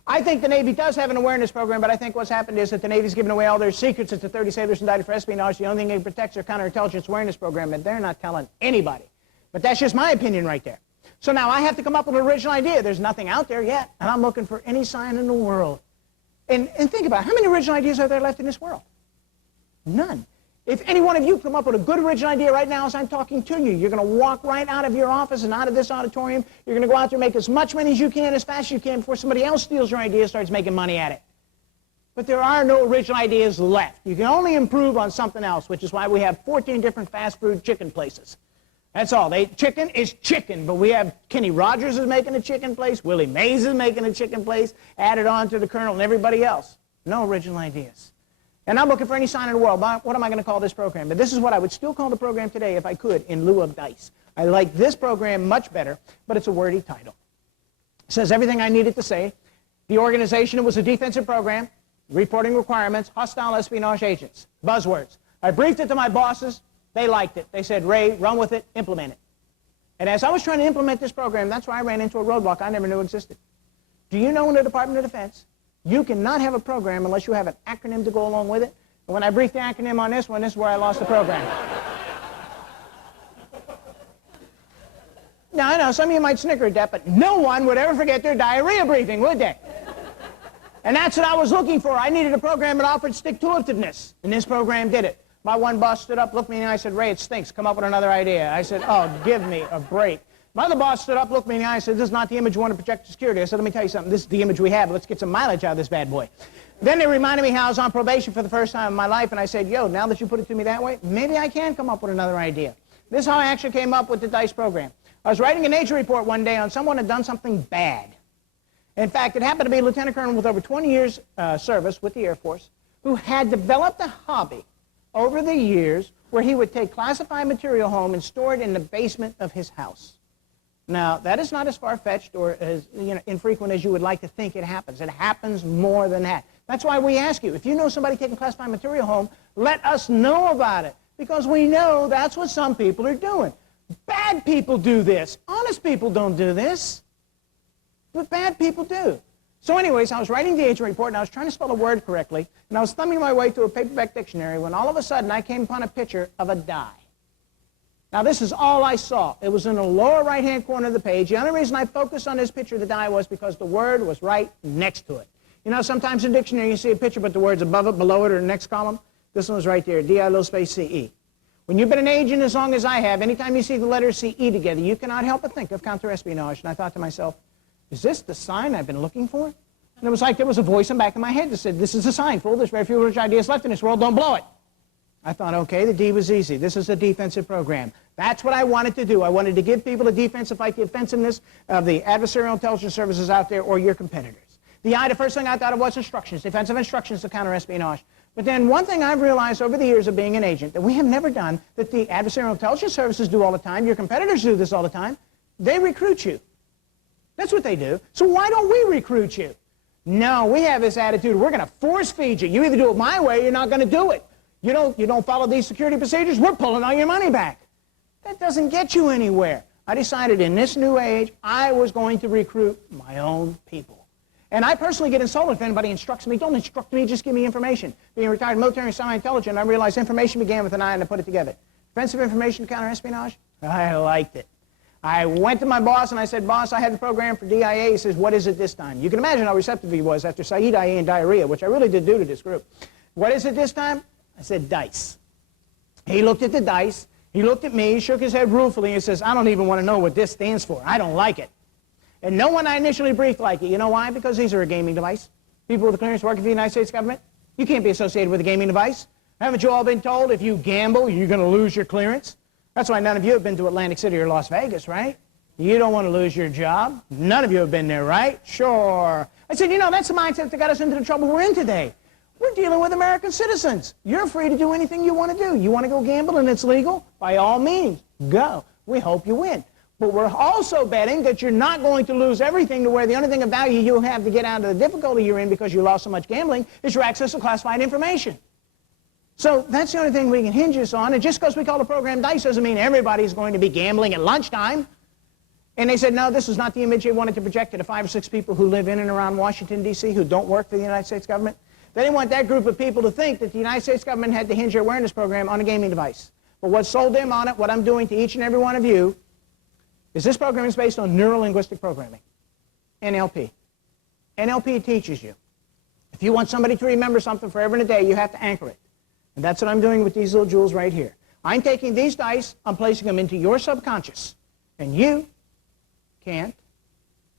I think the Navy does have an awareness program, but I think what's happened is that the Navy's given away all their secrets. It's the 30 sailors indicted for espionage. The only thing it protects their counterintelligence awareness program, and they're not telling anybody. But that's just my opinion right there. So now I have to come up with an original idea. There's nothing out there yet, and I'm looking for any sign in the world. And think about it. How many original ideas are there left in this world? None. If any one of you come up with a good original idea right now as I'm talking to you, you're going to walk right out of your office and out of this auditorium. You're going to go out there and make as much money as you can, as fast as you can, before somebody else steals your idea and starts making money at it. But there are no original ideas left. You can only improve on something else, which is why we have 14 different fast food chicken places. That's all. Chicken is chicken, but we have Kenny Rogers is making a chicken place, Willie Mays is making a chicken place, added on to the Colonel and everybody else. No original ideas. And I'm looking for any sign in the world. What am I going to call this program? But this is what I would still call the program today if I could, in lieu of dice. I like this program much better, but it's a wordy title. It says everything I needed to say. The organization, it was a defensive program, reporting requirements, hostile espionage agents, buzzwords. I briefed it to my bosses. They liked it. They said, Ray, run with it, implement it. And as I was trying to implement this program, that's where I ran into a roadblock I never knew existed. Do you know in the Department of Defense, you cannot have a program unless you have an acronym to go along with it? And when I briefed the acronym on this one, this is where I lost the program. Now, I know some of you might snicker at that, but no one would ever forget their diarrhea briefing, would they? And that's what I was looking for. I needed a program that offered stick-to-itiveness, and this program did it. My one boss stood up, looked at me, and I said, Ray, it stinks. Come up with another idea. I said, oh, give me a break. My other boss stood up, looked me in the eye, and said, this is not the image we want to project to security. I said, let me tell you something. This is the image we have. Let's get some mileage out of this bad boy. Then they reminded me how I was on probation for the first time in my life, and I said, yo, now that you put it to me that way, maybe I can come up with another idea. This is how I actually came up with the DICE program. I was writing a nature report one day on someone who had done something bad. In fact, it happened to be a lieutenant colonel with over 20 years service with the Air Force who had developed a hobby over the years where he would take classified material home and store it in the basement of his house. Now, that is not as far-fetched or as infrequent as you would like to think it happens. It happens more than that. That's why we ask you, if you know somebody taking classified material home, let us know about it, because we know that's what some people are doing. Bad people do this. Honest people don't do this, but bad people do. So anyways, I was writing the agent report, and I was trying to spell a word correctly, and I was thumbing my way through a paperback dictionary when all of a sudden I came upon a picture of a die. Now, this is all I saw. It was in the lower right-hand corner of the page. The only reason I focused on this picture of the die was because the word was right next to it. You know, sometimes in a dictionary you see a picture, but the word's above it, below it, or the next column. This one was right there, DI little space CE. When you've been an agent as long as I have, anytime you see the letters CE together, you cannot help but think of counter-espionage. And I thought to myself, is this the sign I've been looking for? And it was like there was a voice in the back of my head that said, this is a sign, fool. There's very few rich ideas left in this world. Don't blow it. I thought, okay, the D was easy. This is a defensive program. That's what I wanted to do. I wanted to give people a defense to fight the offensiveness of the adversarial intelligence services out there or your competitors. The I, the first thing I thought of was instructions, defensive instructions to counter-espionage. But then one thing I've realized over the years of being an agent that we have never done, that the adversarial intelligence services do all the time, your competitors do this all the time, they recruit you. That's what they do. So why don't we recruit you? No, we have this attitude, we're going to force feed you. You either do it my way or you're not going to do it. You don't follow these security procedures, we're pulling all your money back. That doesn't get you anywhere. I decided in this new age, I was going to recruit my own people. And I personally get insulted if anybody instructs me. Don't instruct me, just give me information. Being a retired military and semi-intelligent, I realized information began with an I and I put it together. Defensive information counter-espionage, I liked it. I went to my boss and I said, boss, I had the program for DIA. He says, what is it this time? You can imagine how receptive he was after Saeed IA and diarrhea, which I really did do to this group. What is it this time? I said, dice. He looked at the dice. He looked at me, shook his head ruefully, and says, I don't even want to know what this stands for. I don't like it. And no one I initially briefed liked it. You know why? Because these are a gaming device. People with a clearance working for the United States government, you can't be associated with a gaming device. Haven't you all been told if you gamble, you're going to lose your clearance? That's why none of you have been to Atlantic City or Las Vegas, right? You don't want to lose your job. None of you have been there, right? Sure. I said, you know, that's the mindset that got us into the trouble we're in today. We're dealing with American citizens. You're free to do anything you want to do. You want to go gamble and it's legal? By all means, go. We hope you win. But we're also betting that you're not going to lose everything to where the only thing of value you have to get out of the difficulty you're in because you lost so much gambling is your access to classified information. So that's the only thing we can hinge this on. And just because we call the program DICE doesn't mean everybody's going to be gambling at lunchtime. And they said, no, this is not the image they wanted to project to the 5 or 6 people who live in and around Washington, D.C., who don't work for the United States government. They didn't want that group of people to think that the United States government had to hinge their awareness program on a gaming device. But what sold them on it, what I'm doing to each and every one of you, is this program is based on neuro-linguistic programming, NLP. NLP teaches you. If you want somebody to remember something forever and a day, you have to anchor it. And that's what I'm doing with these little jewels right here. I'm taking these dice, I'm placing them into your subconscious, and you can't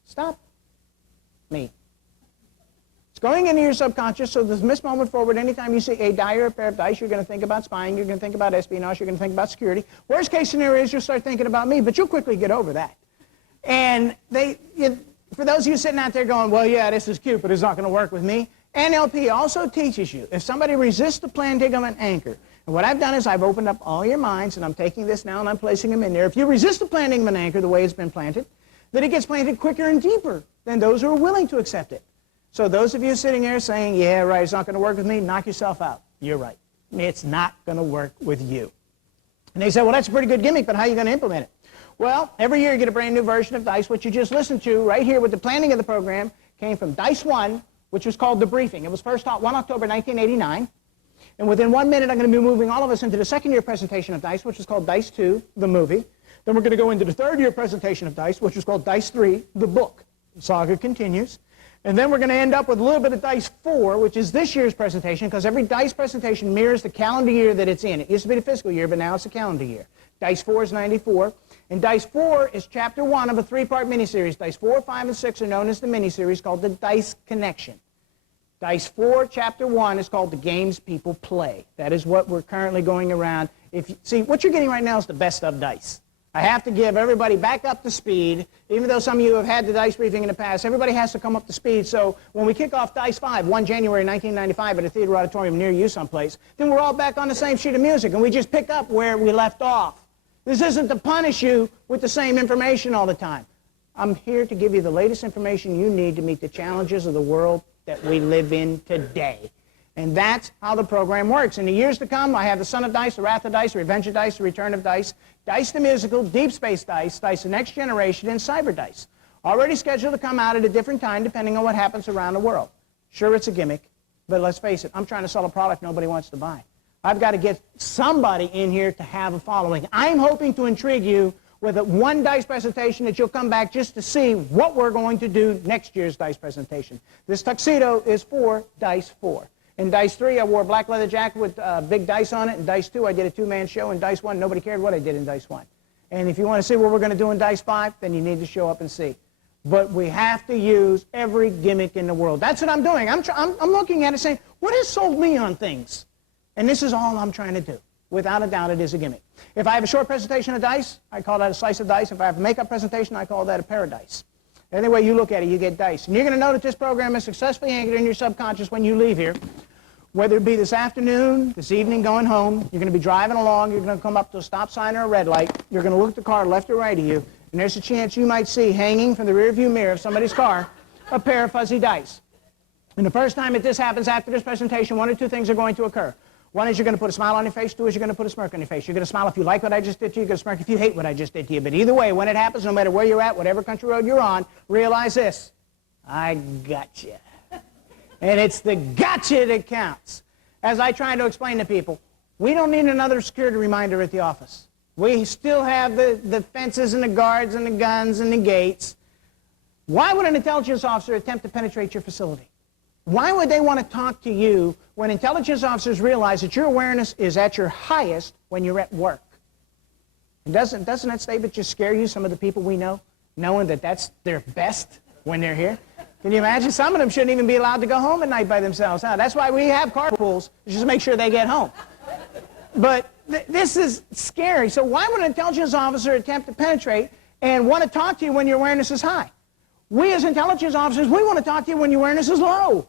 stop me. It's going into your subconscious, so from this moment forward, anytime you see a die or a pair of dice, you're going to think about spying, you're going to think about espionage, you're going to think about security. Worst case scenario is you'll start thinking about me, but you'll quickly get over that. And for those of you sitting out there going, well, yeah, this is cute, but it's not going to work with me, NLP also teaches you, if somebody resists the plan, take them an anchor. And what I've done is I've opened up all your minds, and I'm taking this now and I'm placing them in there. If you resist the planting of an anchor the way it's been planted, then it gets planted quicker and deeper than those who are willing to accept it. So those of you sitting there saying, yeah, right, it's not going to work with me, knock yourself out. You're right. It's not going to work with you. And they say, well, that's a pretty good gimmick, but how are you going to implement it? Well, every year you get a brand new version of DICE. What you just listened to right here with the planning of the program came from DICE 1, which was called the briefing. It was first taught 1 October 1989. And within 1 minute, I'm going to be moving all of us into the second-year presentation of DICE, which is called DICE 2, the movie. Then we're going to go into the third-year presentation of DICE, which is called DICE 3, the book. The saga continues. And then we're going to end up with a little bit of DICE 4, which is this year's presentation, because every DICE presentation mirrors the calendar year that it's in. It used to be the fiscal year, but now it's the calendar year. DICE 4 is 94. And DICE 4 is Chapter 1 of a 3-part miniseries. DICE 4, 5, and 6 are known as the miniseries called the DICE Connection. DICE 4, Chapter 1 is called The Games People Play. That is what we're currently going around. See, what you're getting right now is the best of DICE. I have to give everybody back up to speed. Even though some of you have had the DICE briefing in the past, everybody has to come up to speed. So when we kick off DICE 5, 1 January 1995 at a theater auditorium near you someplace, then we're all back on the same sheet of music, and we just pick up where we left off. This isn't to punish you with the same information all the time. I'm here to give you the latest information you need to meet the challenges of the world that we live in today. And that's how the program works. In the years to come, I have the Son of Dice, the Wrath of Dice, the Revenge of Dice, the Return of Dice, Dice the Musical, Deep Space Dice, Dice the Next Generation, and Cyber Dice. Already scheduled to come out at a different time depending on what happens around the world. Sure, it's a gimmick, but let's face it, I'm trying to sell a product nobody wants to buy. I've got to get somebody in here to have a following. I'm hoping to intrigue you with one DICE presentation that you'll come back just to see what we're going to do next year's DICE presentation. This tuxedo is for DICE 4. In DICE 3, I wore a black leather jacket with big dice on it. In DICE 2, I did a two-man show. In DICE 1, nobody cared what I did in DICE 1. And if you want to see what we're going to do in DICE 5, then you need to show up and see. But we have to use every gimmick in the world. That's what I'm doing. I'm looking at it saying, what has sold me on things? And this is all I'm trying to do. Without a doubt, it is a gimmick. If I have a short presentation of dice, I call that a slice of dice. If I have a makeup presentation, I call that a paradise. Any way you look at it, you get dice. And you're going to know that this program is successfully anchored in your subconscious when you leave here. Whether it be this afternoon, this evening going home, you're going to be driving along, you're going to come up to a stop sign or a red light, you're going to look at the car left or right of you, and there's a chance you might see hanging from the rearview mirror of somebody's car a pair of fuzzy dice. And the first time that this happens after this presentation, one or two things are going to occur. One is you're going to put a smile on your face. Two is you're going to put a smirk on your face. You're going to smile if you like what I just did to you. You're going to smirk if you hate what I just did to you. But either way, when it happens, no matter where you're at, whatever country road you're on, realize this. I gotcha. And it's the gotcha that counts. As I try to explain to people, we don't need another security reminder at the office. We still have the fences and the guards and the guns and the gates. Why would an intelligence officer attempt to penetrate your facility? Why would they want to talk to you when intelligence officers realize that your awareness is at your highest when you're at work? And doesn't that statement just scare you, some of the people we know, knowing that that's their best when they're here? Can you imagine? Some of them shouldn't even be allowed to go home at night by themselves. Huh? That's why we have carpools, just to make sure they get home. But this is scary. So why would an intelligence officer attempt to penetrate and want to talk to you when your awareness is high? We as intelligence officers, we want to talk to you when your awareness is low.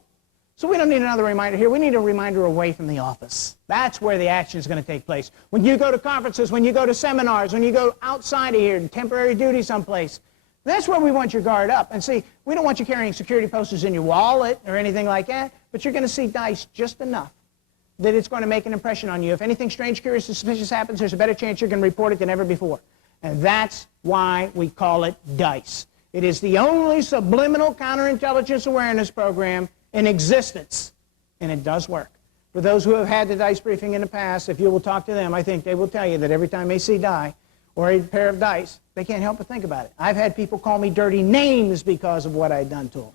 So we don't need another reminder here. We need a reminder away from the office. That's where the action is going to take place. When you go to conferences, when you go to seminars, when you go outside of here in temporary duty someplace, that's where we want your guard up. And see, we don't want you carrying security posters in your wallet or anything like that, but you're going to see dice just enough that it's going to make an impression on you. If anything strange, curious, suspicious happens, there's a better chance you're going to report it than ever before. And that's why we call it DICE. It is the only subliminal counterintelligence awareness program in existence, and it does work. For those who have had the DICE briefing in the past, if you will talk to them, I think they will tell you that every time they see die or a pair of dice, they can't help but think about it. I've had people call me dirty names because of what I've done to them.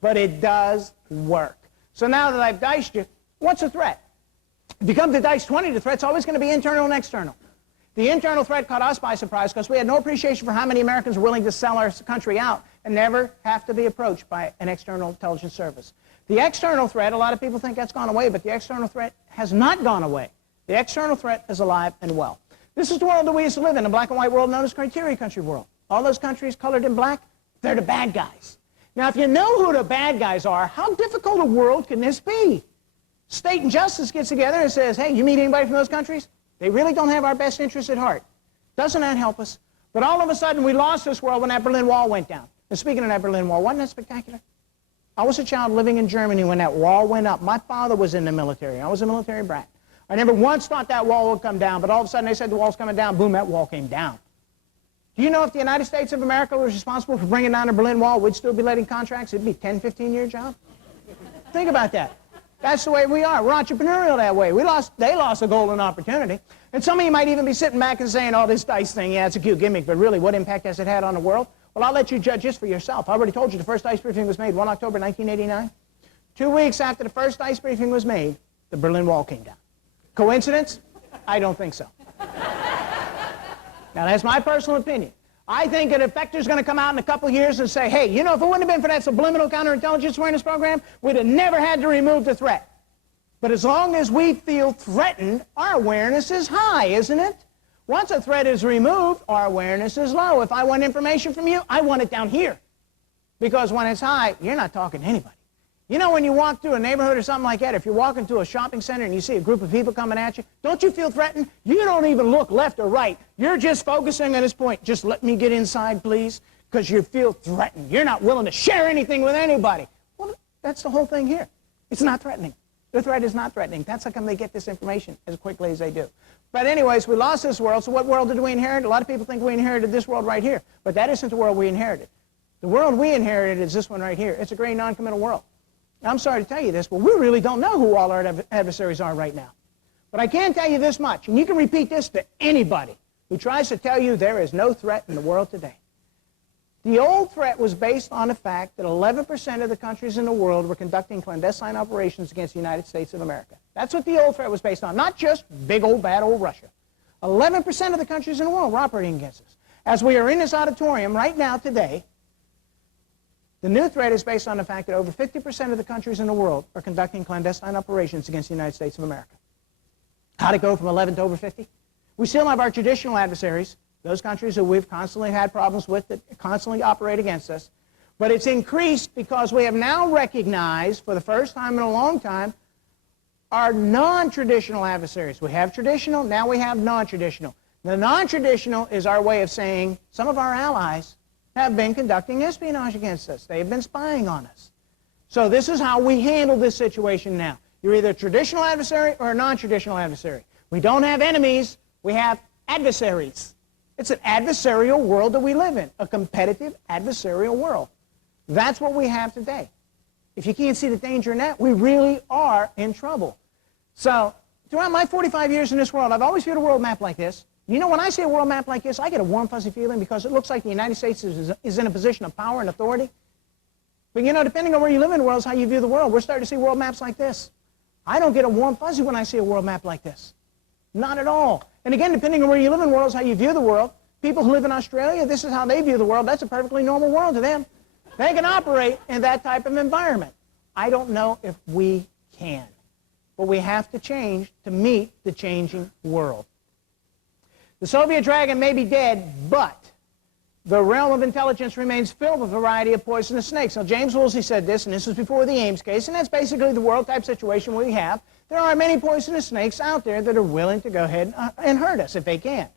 But it does work. So now that I've diced you, what's a threat? If you come to DICE 20, the threat's always going to be internal and external. The internal threat caught us by surprise because we had no appreciation for how many Americans were willing to sell our country out and never have to be approached by an external intelligence service. The external threat, a lot of people think that's gone away, but the external threat has not gone away. The external threat is alive and well. This is the world that we used to live in, a black and white world known as criteria country world. All those countries colored in black, they're the bad guys. Now, if you know who the bad guys are, how difficult a world can this be? State and justice gets together and says, hey, you meet anybody from those countries? They really don't have our best interests at heart. Doesn't that help us? But all of a sudden, we lost this world when that Berlin Wall went down. And speaking of that Berlin Wall, wasn't that spectacular? I was a child living in Germany when that wall went up. My father was in the military. I was a military brat. I never once thought that wall would come down, but all of a sudden they said the wall's coming down. Boom, that wall came down. Do you know if the United States of America was responsible for bringing down the Berlin Wall, we'd still be letting contracts? It'd be a 10, 15-year job. Think about that. That's the way we are. We're entrepreneurial that way. They lost a golden opportunity. And some of you might even be sitting back and saying, oh, this DICE thing, yeah, it's a cute gimmick, but really, what impact has it had on the world? Well, I'll let you judge this for yourself. I already told you the first DICE briefing was made 1 October 1989. 2 weeks after the first DICE briefing was made, the Berlin Wall came down. Coincidence? I don't think so. Now, that's my personal opinion. I think an effector's going to come out in a couple of years and say, hey, you know, if it wouldn't have been for that subliminal counterintelligence awareness program, we'd have never had to remove the threat. But as long as we feel threatened, our awareness is high, isn't it? Once a threat is removed, our awareness is low. If I want information from you, I want it down here. Because when it's high, you're not talking to anybody. You know, when you walk through a neighborhood or something like that, if you're walking to a shopping center and you see a group of people coming at you, don't you feel threatened? You don't even look left or right. You're just focusing on this point. Just let me get inside, please, because you feel threatened. You're not willing to share anything with anybody. Well, that's the whole thing here. It's not threatening. The threat is not threatening. That's how come they get this information as quickly as they do. But anyways, we lost this world, so what world did we inherit? A lot of people think we inherited this world right here, but that isn't the world we inherited. The world we inherited is this one right here. It's a gray non-committal world. I'm sorry to tell you this, but we really don't know who all our adversaries are right now. But I can tell you this much, and you can repeat this to anybody who tries to tell you there is no threat in the world today. The old threat was based on the fact that 11% of the countries in the world were conducting clandestine operations against the United States of America. That's what the old threat was based on, not just big old bad old Russia. 11% of the countries in the world were operating against us. As we are in this auditorium right now today, the new threat is based on the fact that over 50% of the countries in the world are conducting clandestine operations against the United States of America. How'd it go from 11 to over 50? We still have our traditional adversaries, those countries that we've constantly had problems with that constantly operate against us. But it's increased because we have now recognized, for the first time in a long time, our non-traditional adversaries. We have traditional, now we have non-traditional. The non-traditional is our way of saying some of our allies have been conducting espionage against us. They've been spying on us. So this is how we handle this situation now. You're either a traditional adversary or a non-traditional adversary. We don't have enemies, we have adversaries. It's an adversarial world that we live in, a competitive adversarial world. That's what we have today. If you can't see the danger in that, we really are in trouble. So throughout my 45 years in this world, I've always viewed a world map like this. You know, when I see a world map like this, I get a warm, fuzzy feeling because it looks like the United States is in a position of power and authority. But you know, depending on where you live in the world is how you view the world. We're starting to see world maps like this. I don't get a warm, fuzzy when I see a world map like this. Not at all. And again, depending on where you live in the world is how you view the world. People who live in Australia, this is how they view the world. That's a perfectly normal world to them. They can operate in that type of environment. I don't know if we can. But we have to change to meet the changing world. The Soviet dragon may be dead, but the realm of intelligence remains filled with a variety of poisonous snakes. Now, James Woolsey said this, and this was before the Ames case, and that's basically the world-type situation we have. There are many poisonous snakes out there that are willing to go ahead and hurt us if they can.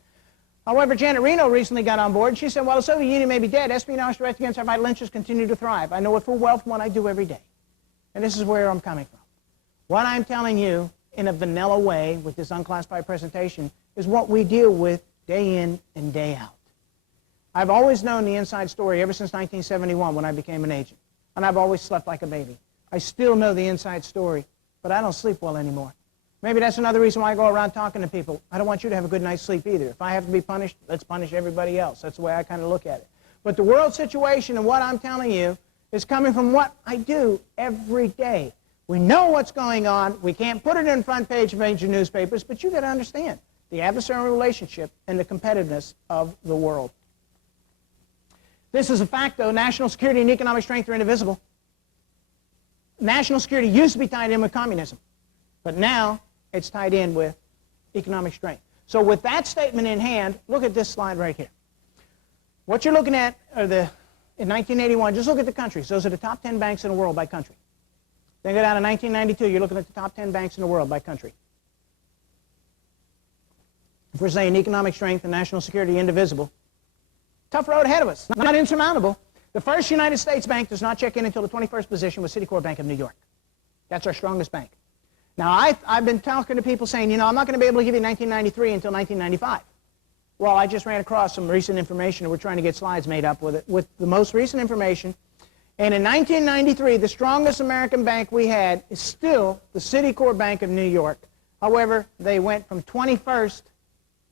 However, Janet Reno recently got on board, and she said, while the Soviet Union may be dead, espionage directed against our vital interests continue to thrive. I know it full well from what I do every day. And this is where I'm coming from. What I'm telling you in a vanilla way with this unclassified presentation is what we deal with day in and day out. I've always known the inside story ever since 1971 when I became an agent. And I've always slept like a baby. I still know the inside story, but I don't sleep well anymore. Maybe that's another reason why I go around talking to people. I don't want you to have a good night's sleep either. If I have to be punished, let's punish everybody else. That's the way I kind of look at it. But the world situation and what I'm telling you is coming from what I do every day. We know what's going on. We can't put it in front page of major newspapers, but you've got to understand the adversarial relationship and the competitiveness of the world. This is a fact, though. National security and economic strength are indivisible. National security used to be tied in with communism, but now it's tied in with economic strength. So with that statement in hand, look at this slide right here. What you're looking at are in 1981, just look at the countries. Those are the top 10 banks in the world by country. Then go down to 1992, you're looking at the top 10 banks in the world by country. If we're saying economic strength and national security indivisible, tough road ahead of us, not insurmountable. The first United States bank does not check in until the 21st position with Citicorp Bank of New York. That's our strongest bank. Now, I've been talking to people saying, you know, I'm not going to be able to give you 1993 until 1995. Well, I just ran across some recent information, and we're trying to get slides made up with it, with the most recent information. And in 1993, the strongest American bank we had is still the Citicorp Bank of New York. However, they went from 21st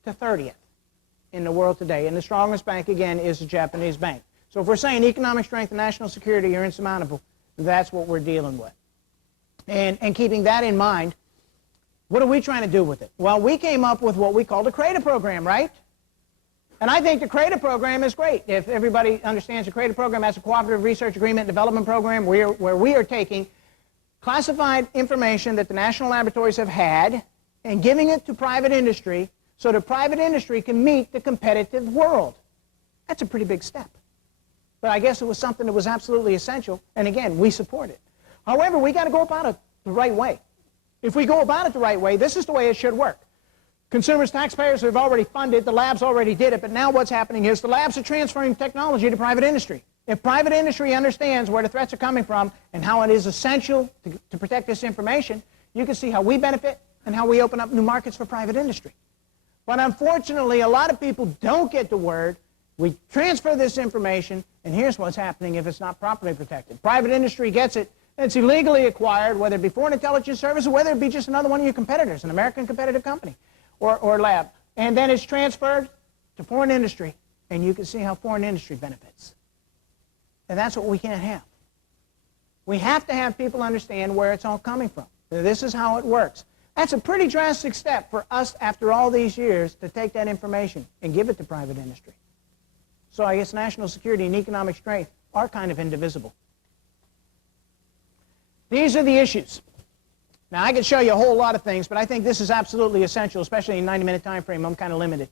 to 30th in the world today. And the strongest bank, again, is the Japanese bank. So if we're saying economic strength and national security are insurmountable, that's what we're dealing with. And keeping that in mind, what are we trying to do with it? Well, we came up with what we call the CRADA program, right? And I think the CRADA program is great. If everybody understands the CRADA program as a cooperative research agreement development program where we are taking classified information that the national laboratories have had and giving it to private industry so that private industry can meet the competitive world. That's a pretty big step. But I guess it was something that was absolutely essential, and again, we support it. However, we got to go about it the right way. If we go about it the right way, this is the way it should work. Consumers, taxpayers have already funded, the labs already did it, but now what's happening is the labs are transferring technology to private industry. If private industry understands where the threats are coming from and how it is essential to protect this information, you can see how we benefit and how we open up new markets for private industry. But unfortunately, a lot of people don't get the word. We transfer this information, and here's what's happening if it's not properly protected. Private industry gets it, It's illegally acquired, whether it be foreign intelligence service or whether it be just another one of your competitors, an American competitive company or lab. And then it's transferred to foreign industry, and you can see how foreign industry benefits. And that's what we can't have. We have to have people understand where it's all coming from. This is how it works. That's a pretty drastic step for us after all these years to take that information and give it to private industry. So I guess national security and economic strength are kind of indivisible. These are the issues. Now, I could show you a whole lot of things, but I think this is absolutely essential, especially in a 90-minute time frame. I'm kind of limited.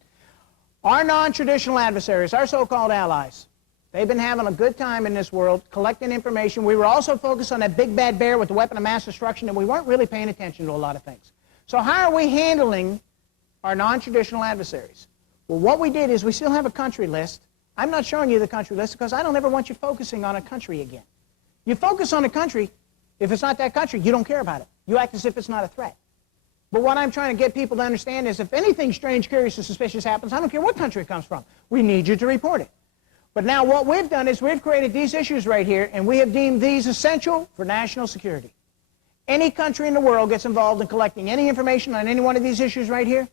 Our non-traditional adversaries, our so-called allies, they've been having a good time in this world, collecting information. We were also focused on that big bad bear with the weapon of mass destruction, and we weren't really paying attention to a lot of things. So how are we handling our non-traditional adversaries? Well, what we did is we still have a country list. I'm not showing you the country list because I don't ever want you focusing on a country again. You focus on a country. If it's not that country, you don't care about it. You act as if it's not a threat. But what I'm trying to get people to understand is if anything strange, curious, or suspicious happens, I don't care what country it comes from. We need you to report it. But now what we've done is we've created these issues right here, and we have deemed these essential for national security. Any country in the world gets involved in collecting any information on any one of these issues right here,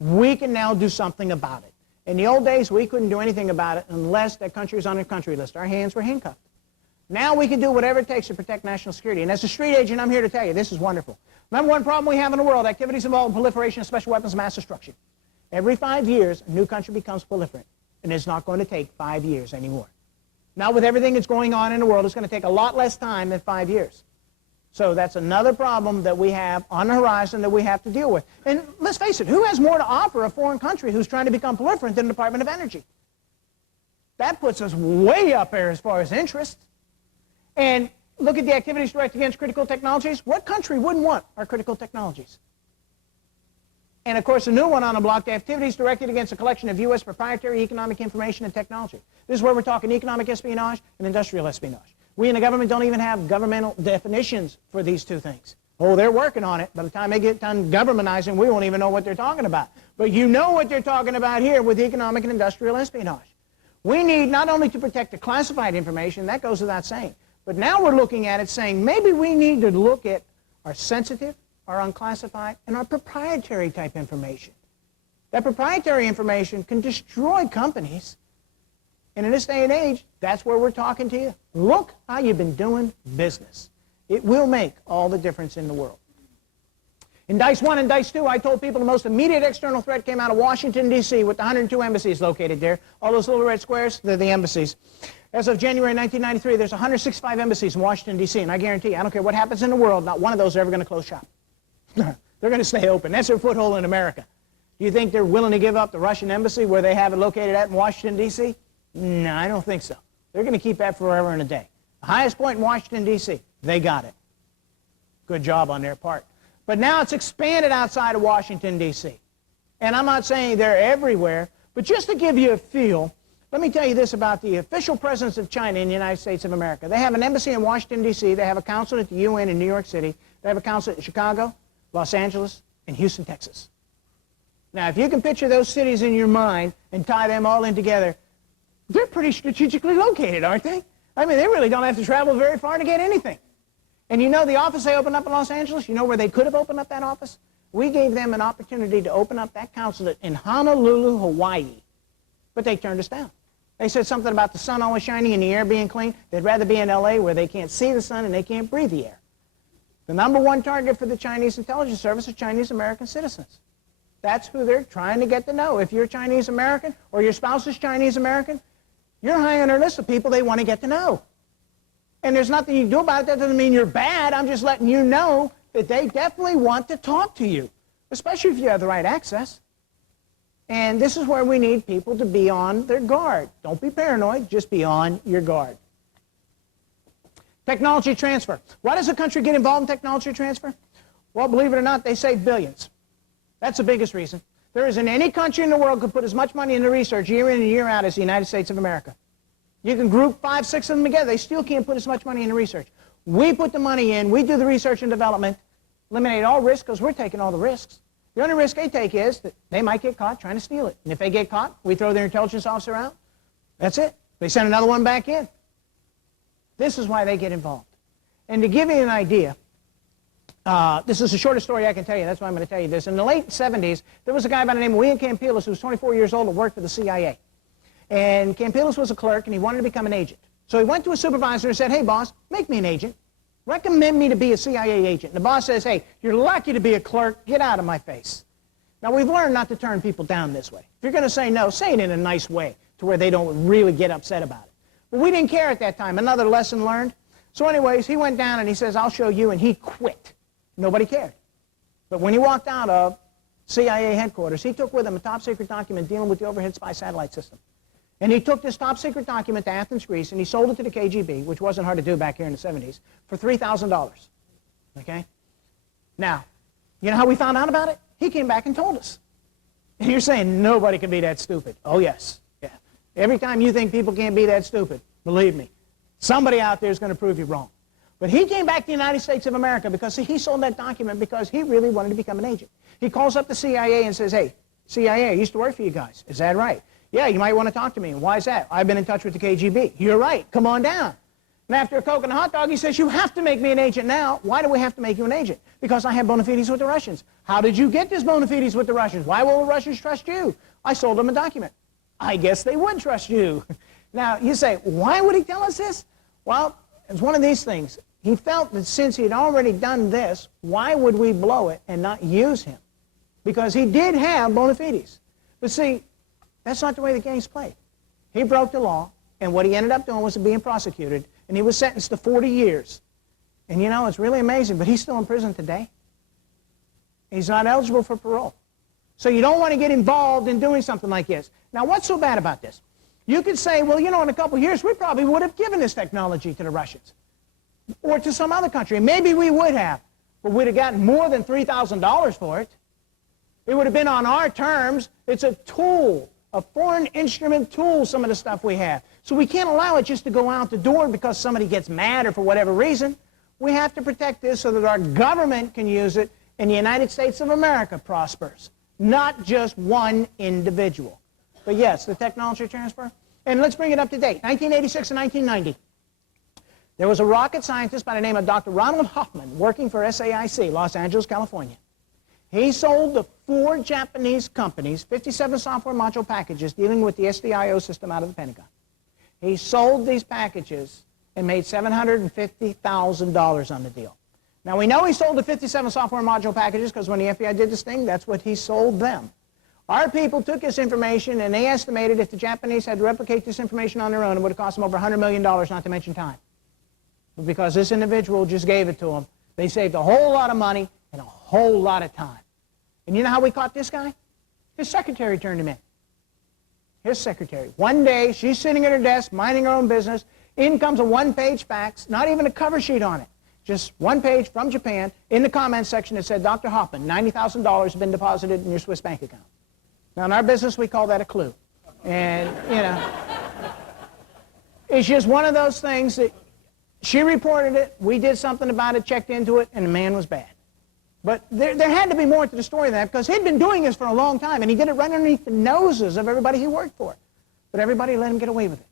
we can now do something about it. In the old days, we couldn't do anything about it unless that country was on a country list. Our hands were handcuffed. Now we can do whatever it takes to protect national security. And as a street agent, I'm here to tell you, this is wonderful. Number one problem we have in the world, activities involving proliferation of special weapons of mass destruction. Every 5 years, a new country becomes proliferant. And it's not going to take 5 years anymore. Now with everything that's going on in the world, it's going to take a lot less time than 5 years. So that's another problem that we have on the horizon that we have to deal with. And let's face it, who has more to offer a foreign country who's trying to become proliferant than the Department of Energy? That puts us way up there as far as interest. And look at the activities directed against critical technologies. What country wouldn't want our critical technologies? And of course, the new one on the block, the activities directed against a collection of U.S. proprietary economic information and technology. This is where we're talking economic espionage and industrial espionage. We in the government don't even have governmental definitions for these two things. Oh, they're working on it. By the time they get done governmentizing, we won't even know what they're talking about. But you know what they're talking about here with economic and industrial espionage. We need not only to protect the classified information, that goes without saying, but now we're looking at it saying maybe we need to look at our sensitive, our unclassified, and our proprietary type information. That proprietary information can destroy companies. And in this day and age, that's where we're talking to you. Look how you've been doing business. It will make all the difference in the world. In DICE 1 and DICE 2, I told people the most immediate external threat came out of Washington, D.C. with the 102 embassies located there. All those little red squares, they're the embassies. As of January 1993, there's 165 embassies in Washington, D.C., and I guarantee you, I don't care what happens in the world, not one of those are ever going to close shop. They're going to stay open. That's their foothold in America. Do you think they're willing to give up the Russian embassy where they have it located at in Washington, D.C.? No, I don't think so. They're going to keep that forever and a day. The highest point in Washington, D.C., they got it. Good job on their part. But now it's expanded outside of Washington, D.C. And I'm not saying they're everywhere, but just to give you a feel, let me tell you this about the official presence of China in the United States of America. They have an embassy in Washington, D.C. They have a consulate at the UN in New York City. They have a consulate in Chicago, Los Angeles, and Houston, Texas. Now, if you can picture those cities in your mind and tie them all in together, they're pretty strategically located, aren't they? I mean, they really don't have to travel very far to get anything. And you know the office they opened up in Los Angeles? You know where they could have opened up that office? We gave them an opportunity to open up that consulate in Honolulu, Hawaii. But they turned us down. They said something about the sun always shining and the air being clean. They'd rather be in L.A. where they can't see the sun and they can't breathe the air. The number one target for the Chinese intelligence service is Chinese American citizens. That's who they're trying to get to know. If you're Chinese American or your spouse is Chinese American, you're high on their list of people they want to get to know. And there's nothing you can do about it. That doesn't mean you're bad. I'm just letting you know that they definitely want to talk to you, especially if you have the right access. And this is where we need people to be on their guard. Don't be paranoid. Just be on your guard. Technology transfer. Why does a country get involved in technology transfer? Well, believe it or not, they save billions. That's the biggest reason. There isn't any country in the world could put as much money into research year in and year out as the United States of America. You can group 5, 6 of them together. They still can't put as much money into research. We put the money in. We do the research and development, eliminate all risk because we're taking all the risks. The only risk they take is that they might get caught trying to steal it. And if they get caught, we throw their intelligence officer out. That's it. They send another one back in. This is why they get involved. And to give you an idea, this is the shortest story I can tell you. That's why I'm going to tell you this. In the late 70s, there was a guy by the name of William Campilas who was 24 years old and worked for the CIA. And Campilas was a clerk, and he wanted to become an agent. So he went to a supervisor and said, hey, boss, make me an agent. Recommend me to be a CIA agent. And the boss says, hey, you're lucky to be a clerk. Get out of my face. Now, we've learned not to turn people down this way. If you're going to say no, say it in a nice way to where they don't really get upset about it. But we didn't care at that time. Another lesson learned. So anyways, he went down and he says, I'll show you, and he quit. Nobody cared. But when he walked out of CIA headquarters, he took with him a top-secret document dealing with the overhead spy satellite system. And he took this top-secret document to Athens, Greece, and he sold it to the KGB, which wasn't hard to do back here in the 70s, for $3,000. Okay? Now, you know how we found out about it? He came back and told us. And you're saying nobody can be that stupid. Oh, yes. Yeah. Every time you think people can't be that stupid, believe me, somebody out there is going to prove you wrong. But he came back to the United States of America because he sold that document because he really wanted to become an agent. He calls up the CIA and says, hey, CIA, I used to work for you guys. Is that right? Yeah, you might want to talk to me. Why is that? I've been in touch with the KGB. You're right. Come on down. And after a Coke and a hot dog, he says, you have to make me an agent now. Why do we have to make you an agent? Because I have bona fides with the Russians. How did you get this bona fides with the Russians? Why will the Russians trust you? I sold them a document. I guess they would trust you. Now, you say, why would he tell us this? Well, it's one of these things. He felt that since he had already done this, why would we blow it and not use him? Because he did have bona fides. But see, that's not the way the game's played. He broke the law, and what he ended up doing was being prosecuted, and he was sentenced to 40 years. And you know, it's really amazing, but he's still in prison today. He's not eligible for parole. So you don't want to get involved in doing something like this. Now, what's so bad about this? You could say, well, you know, in a couple of years, we probably would have given this technology to the Russians or to some other country. Maybe we would have, but we'd have gotten more than $3,000 for it. It would have been on our terms. It's a tool, a foreign instrument tool, some of the stuff we have. So we can't allow it just to go out the door because somebody gets mad or for whatever reason. We have to protect this so that our government can use it and the United States of America prospers, not just one individual. But yes, the technology transfer. And let's bring it up to date. 1986 and 1990. There was a rocket scientist by the name of Dr. Ronald Hoffman working for SAIC, Los Angeles, California. He sold to 4 Japanese companies 57 software module packages dealing with the SDIO system out of the Pentagon. He sold these packages and made $750,000 on the deal. Now, we know he sold the 57 software module packages because when the FBI did this thing, that's what he sold them. Our people took this information and they estimated if the Japanese had to replicate this information on their own, it would have cost them over $100 million, not to mention time. But because this individual just gave it to them, they saved a whole lot of money and a whole lot of time. And you know how we caught this guy? His secretary turned him in. His secretary. One day, she's sitting at her desk, minding her own business. In comes a one-page fax, not even a cover sheet on it. Just one page from Japan. In the comments section, it said, Dr. Hoffman, $90,000 has been deposited in your Swiss bank account. Now, in our business, we call that a clue. And, you know, it's just one of those things that she reported it, we did something about it, checked into it, and the man was bad. But there had to be more to the story than that because he'd been doing this for a long time, and he did it right underneath the noses of everybody he worked for. But everybody let him get away with it.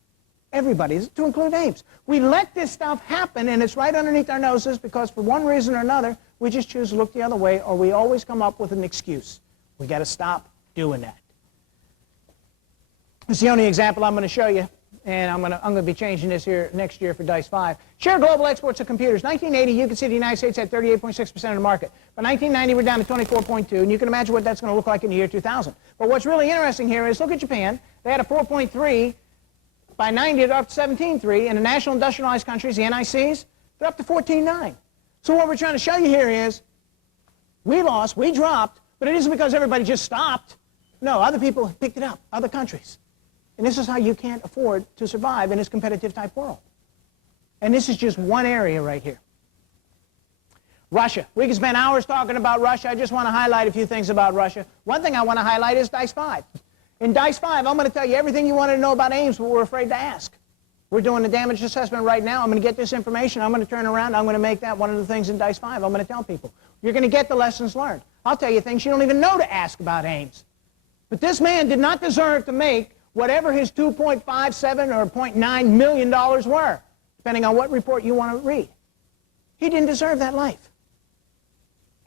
Everybody, to include Ames. We let this stuff happen, and it's right underneath our noses because for one reason or another, we just choose to look the other way, or we always come up with an excuse. We got to stop doing that. It's the only example I'm going to show you, and I'm going to be changing this here next year for DICE 5. Share global exports of computers. 1980, you can see the United States had 38.6% of the market. By 1990, we're down to 24.2, and you can imagine what that's going to look like in the year 2000. But what's really interesting here is look at Japan. They had a 4.3. By 90, they're up to 17.3. In the national industrialized countries, the NICs, they're up to 14.9. So what we're trying to show you here is we lost, we dropped, but it isn't because everybody just stopped. No, other people picked it up, other countries. And this is how you can't afford to survive in this competitive type world. And this is just one area right here. Russia. We can spend hours talking about Russia. I just want to highlight a few things about Russia. One thing I want to highlight is DICE 5. In DICE 5, I'm going to tell you everything you want to know about Ames, but we're afraid to ask. We're doing a damage assessment right now. I'm going to get this information. I'm going to turn around. I'm going to make that one of the things in DICE 5. I'm going to tell people. You're going to get the lessons learned. I'll tell you things you don't even know to ask about Ames. But this man did not deserve to make whatever his $2.57 or $0.9 million were, depending on what report you want to read. He didn't deserve that life.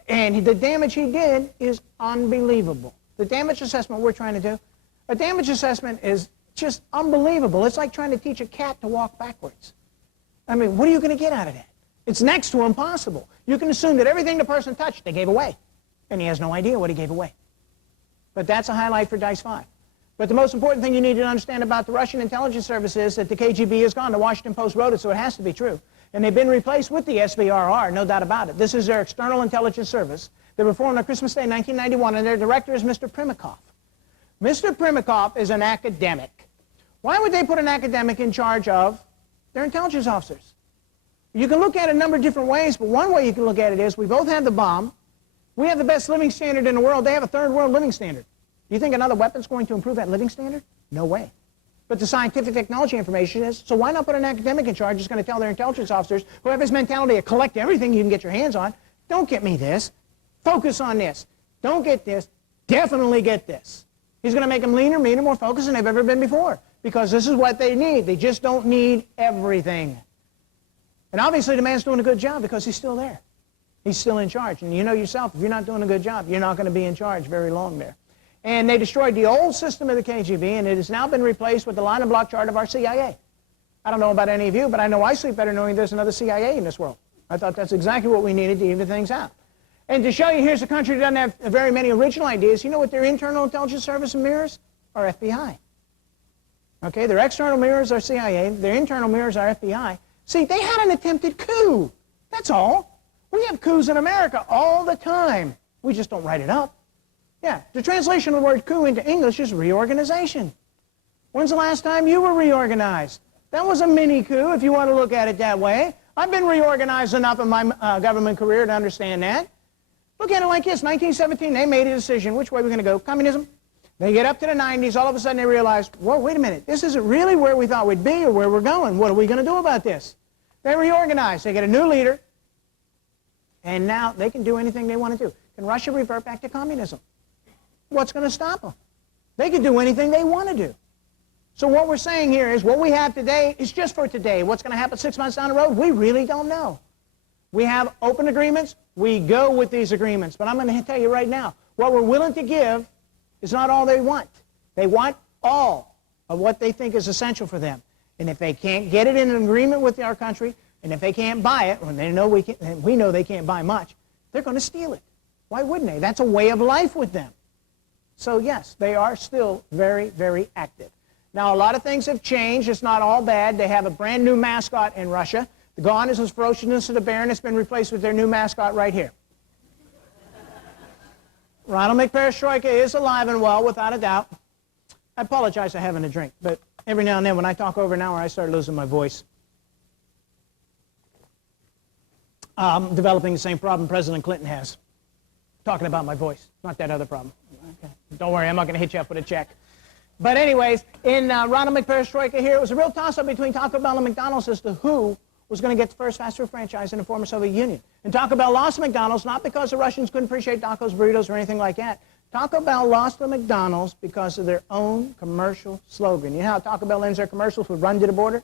And the damage he did is unbelievable. The damage assessment we're trying to do, a damage assessment is just unbelievable. It's like trying to teach a cat to walk backwards. I mean, what are you going to get out of that? It's next to impossible. You can assume that everything the person touched, they gave away. And he has no idea what he gave away. But that's a highlight for Dice 5. But the most important thing you need to understand about the Russian intelligence service is that the KGB is gone. The Washington Post wrote it, so it has to be true. And they've been replaced with the SVRR, no doubt about it. This is their external intelligence service. They were formed on Christmas Day, 1991, and their director is Mr. Primakov. Mr. Primakov is an academic. Why would they put an academic in charge of their intelligence officers? You can look at it a number of different ways, but one way you can look at it is we both have the bomb. We have the best living standard in the world. They have a third world living standard. You think another weapon's going to improve that living standard? No way. But the scientific technology information is, so why not put an academic in charge who's going to tell their intelligence officers who have this mentality to collect everything you can get your hands on, don't get me this, focus on this, don't get this, definitely get this. He's going to make them leaner, meaner, more focused than they've ever been before, because this is what they need. They just don't need everything. And obviously the man's doing a good job because he's still there. He's still in charge. And you know yourself, if you're not doing a good job, you're not going to be in charge very long there. And they destroyed the old system of the KGB, and it has now been replaced with the line and block chart of our CIA. I don't know about any of you, but I know I sleep better knowing there's another CIA in this world. I thought that's exactly what we needed to even things out. And to show you, here's a country that doesn't have very many original ideas. You know what their internal intelligence service mirrors? Our FBI. Okay, their external mirrors are CIA, their internal mirrors are FBI. See, they had an attempted coup. That's all. We have coups in America all the time. We just don't write it up. Yeah, the translation of the word coup into English is reorganization. When's the last time you were reorganized? That was a mini coup, if you want to look at it that way. I've been reorganized enough in my government career to understand that. Look at it like this. 1917, they made a decision. Which way we're going to go? Communism. They get up to the 90s. All of a sudden, they realize, whoa, wait a minute. This isn't really where we thought we'd be or where we're going. What are we going to do about this? They reorganize. They get a new leader. And now they can do anything they want to do. Can Russia revert back to communism? What's going to stop them? They can do anything they want to do. So what we're saying here is what we have today is just for today. What's going to happen 6 months down the road? We really don't know. We have open agreements. We go with these agreements. But I'm going to tell you right now, what we're willing to give is not all they want. They want all of what they think is essential for them. And if they can't get it in an agreement with our country, and if they can't buy it, when they know we know they can't buy much, they're going to steal it. Why wouldn't they? That's a way of life with them. So yes, they are still very, very active. Now, a lot of things have changed. It's not all bad. They have a brand new mascot in Russia. The gone is the ferociousness of the bear, and it's been replaced with their new mascot right here. Ronald McPerestroika is alive and well, without a doubt. I apologize for having a drink, but every now and then when I talk over an hour, I start losing my voice. I'm developing the same problem President Clinton has. Talking about my voice, not that other problem. Okay. Don't worry, I'm not going to hit you up with a check. But anyways, in Ronald McPerestroika here, it was a real toss-up between Taco Bell and McDonald's as to who was going to get the first fast food franchise in the former Soviet Union. And Taco Bell lost to McDonald's, not because the Russians couldn't appreciate tacos, burritos, or anything like that. Taco Bell lost to McDonald's because of their own commercial slogan. You know how Taco Bell ends their commercials with "Run to the border"?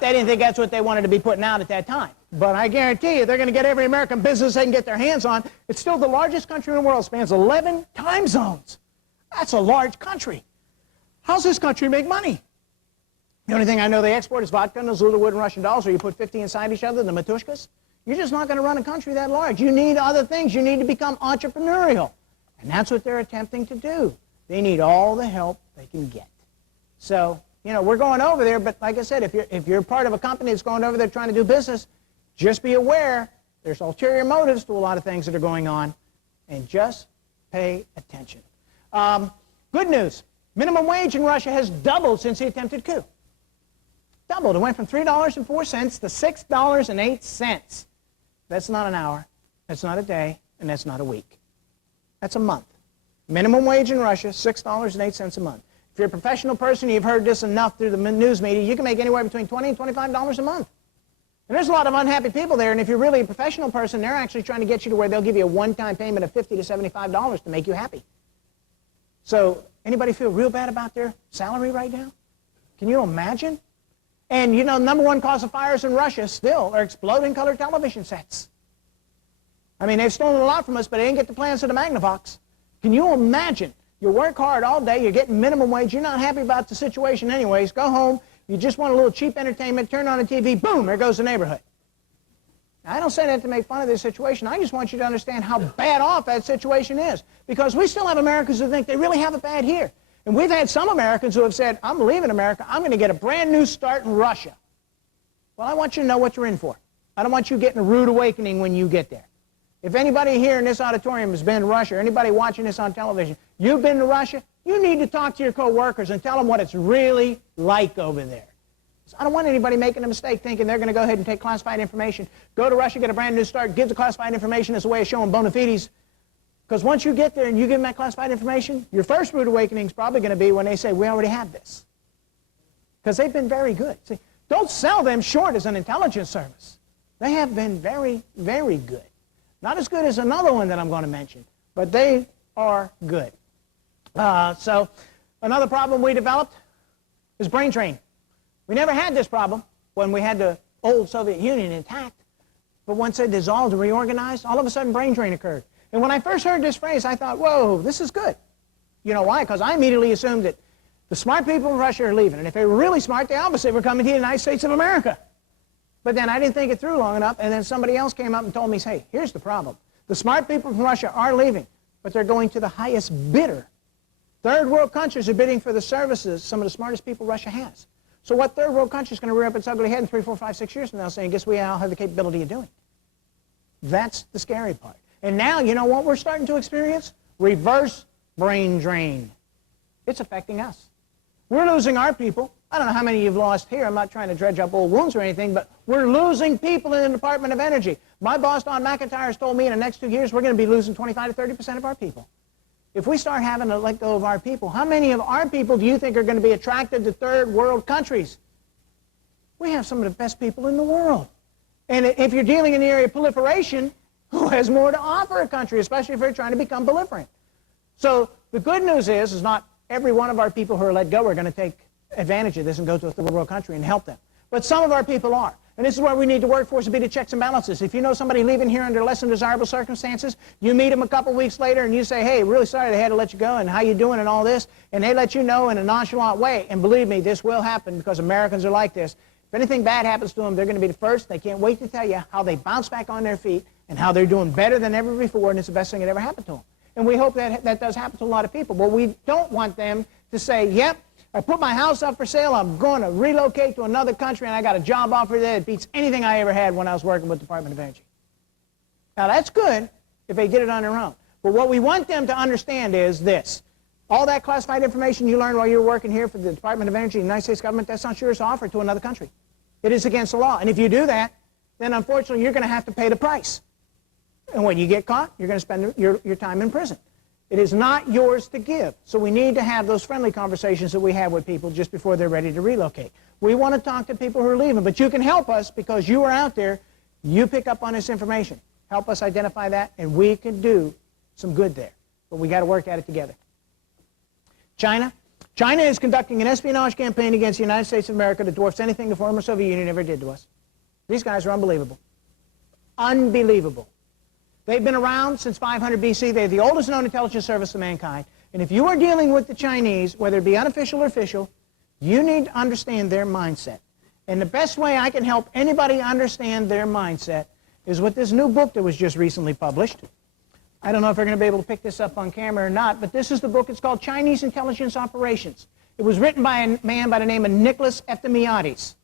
They didn't think that's what they wanted to be putting out at that time. But I guarantee you, they're going to get every American business they can get their hands on. It's still the largest country in the world. It spans 11 time zones. That's a large country. How's this country make money? The only thing I know they export is vodka and Zulu wood and Russian dolls, or you put 50 inside each other, the matushkas. You're just not going to run a country that large. You need other things. You need to become entrepreneurial. And that's what they're attempting to do. They need all the help they can get. So, you know, we're going over there, but like I said, if you're part of a company that's going over there trying to do business, just be aware there's ulterior motives to a lot of things that are going on, and just pay attention. Good news. Minimum wage in Russia has doubled since the attempted coup. Doubled. It went from $3.04 to $6.08. That's not an hour, that's not a day, and that's not a week. That's a month. Minimum wage in Russia, $6.08 a month. If you're a professional person, you've heard this enough through the news media, you can make anywhere between $20 and $25 a month. And there's a lot of unhappy people there, and if you're really a professional person, they're actually trying to get you to where they'll give you a one-time payment of $50 to $75 to make you happy. So, anybody feel real bad about their salary right now? Can you imagine? And you know, the number one cause of fires in Russia still are exploding color television sets. I mean, they've stolen a lot from us, but they didn't get the plans to the Magnavox. Can you imagine? You work hard all day, you're getting minimum wage, you're not happy about the situation anyways, go home, you just want a little cheap entertainment, turn on the TV, boom, there goes the neighborhood. Now, I don't say that to make fun of this situation. I just want you to understand how bad off that situation is. Because we still have Americans who think they really have it bad here. And we've had some Americans who have said, I'm leaving America, I'm going to get a brand new start in Russia. Well, I want you to know what you're in for. I don't want you getting a rude awakening when you get there. If anybody here in this auditorium has been to Russia, or anybody watching this on television, you've been to Russia, you need to talk to your co-workers and tell them what it's really like over there. So I don't want anybody making a mistake thinking they're going to go ahead and take classified information, go to Russia, get a brand new start, give the classified information as a way of showing bona fides. Because once you get there and you give them that classified information, your first rude awakening is probably going to be when they say, we already have this. Because they've been very good. See, don't sell them short as an intelligence service. They have been very, very good. Not as good as another one that I'm going to mention, but they are good. So another problem we developed is brain drain. We never had this problem when we had the old Soviet Union intact, but once they dissolved and reorganized, all of a sudden brain drain occurred. And when I first heard this phrase, I thought, whoa, this is good. You know why? Because I immediately assumed that the smart people in Russia are leaving, and if they were really smart, they obviously were coming to the United States of America. But then I didn't think it through long enough, and then somebody else came up and told me, hey, here's the problem. The smart people from Russia are leaving, but they're going to the highest bidder. Third world countries are bidding for the services some of the smartest people Russia has. So what third world country is going to rear up its ugly head in 3, 4, 5, 6 years from now saying, guess we all have the capability of doing? That's the scary part. And now, you know what we're starting to experience? Reverse brain drain. It's affecting us. We're losing our people. I don't know how many you've lost here. I'm not trying to dredge up old wounds or anything, but we're losing people in the Department of Energy. My boss, Don McIntyre, has told me in the next 2 years we're going to be losing 25 to 30% of our people. If we start having to let go of our people, how many of our people do you think are going to be attracted to third world countries? We have some of the best people in the world. And if you're dealing in the area of proliferation, who has more to offer a country, especially if they're trying to become belligerent? So the good news is not every one of our people who are let go are going to take advantage of this and go to a third world country and help them. But some of our people are. And this is where we need the workforce to be the checks and balances. If you know somebody leaving here under less than desirable circumstances, you meet them a couple weeks later and you say, hey, really sorry they had to let you go and how you doing and all this, and they let you know in a nonchalant way. And believe me, this will happen because Americans are like this. If anything bad happens to them, they're going to be the first. They can't wait to tell you how they bounce back on their feet and how they're doing better than ever before, and it's the best thing that ever happened to them. And we hope that that does happen to a lot of people. But we don't want them to say, yep, I put my house up for sale, I'm going to relocate to another country, and I got a job offer there that beats anything I ever had when I was working with the Department of Energy. Now, that's good if they get it on their own. But what we want them to understand is this. All that classified information you learned while you were working here for the Department of Energy, the United States government, that's not yours to offer to another country. It is against the law. And if you do that, then unfortunately you're going to have to pay the price. And when you get caught, you're going to spend your time in prison. It is not yours to give. So we need to have those friendly conversations that we have with people just before they're ready to relocate. We want to talk to people who are leaving, but you can help us because you are out there. You pick up on this information. Help us identify that, and we can do some good there. But we got to work at it together. China. China is conducting an espionage campaign against the United States of America that dwarfs anything the former Soviet Union ever did to us. These guys are unbelievable. Unbelievable. They've been around since 500 BC. They're the oldest known intelligence service to mankind. And if you are dealing with the Chinese, whether it be unofficial or official, you need to understand their mindset. And the best way I can help anybody understand their mindset is with this new book that was just recently published. I don't know if they're going to be able to pick this up on camera or not, but this is the book. It's called Chinese Intelligence Operations. It was written by a man by the name of Nicholas Efthymiades.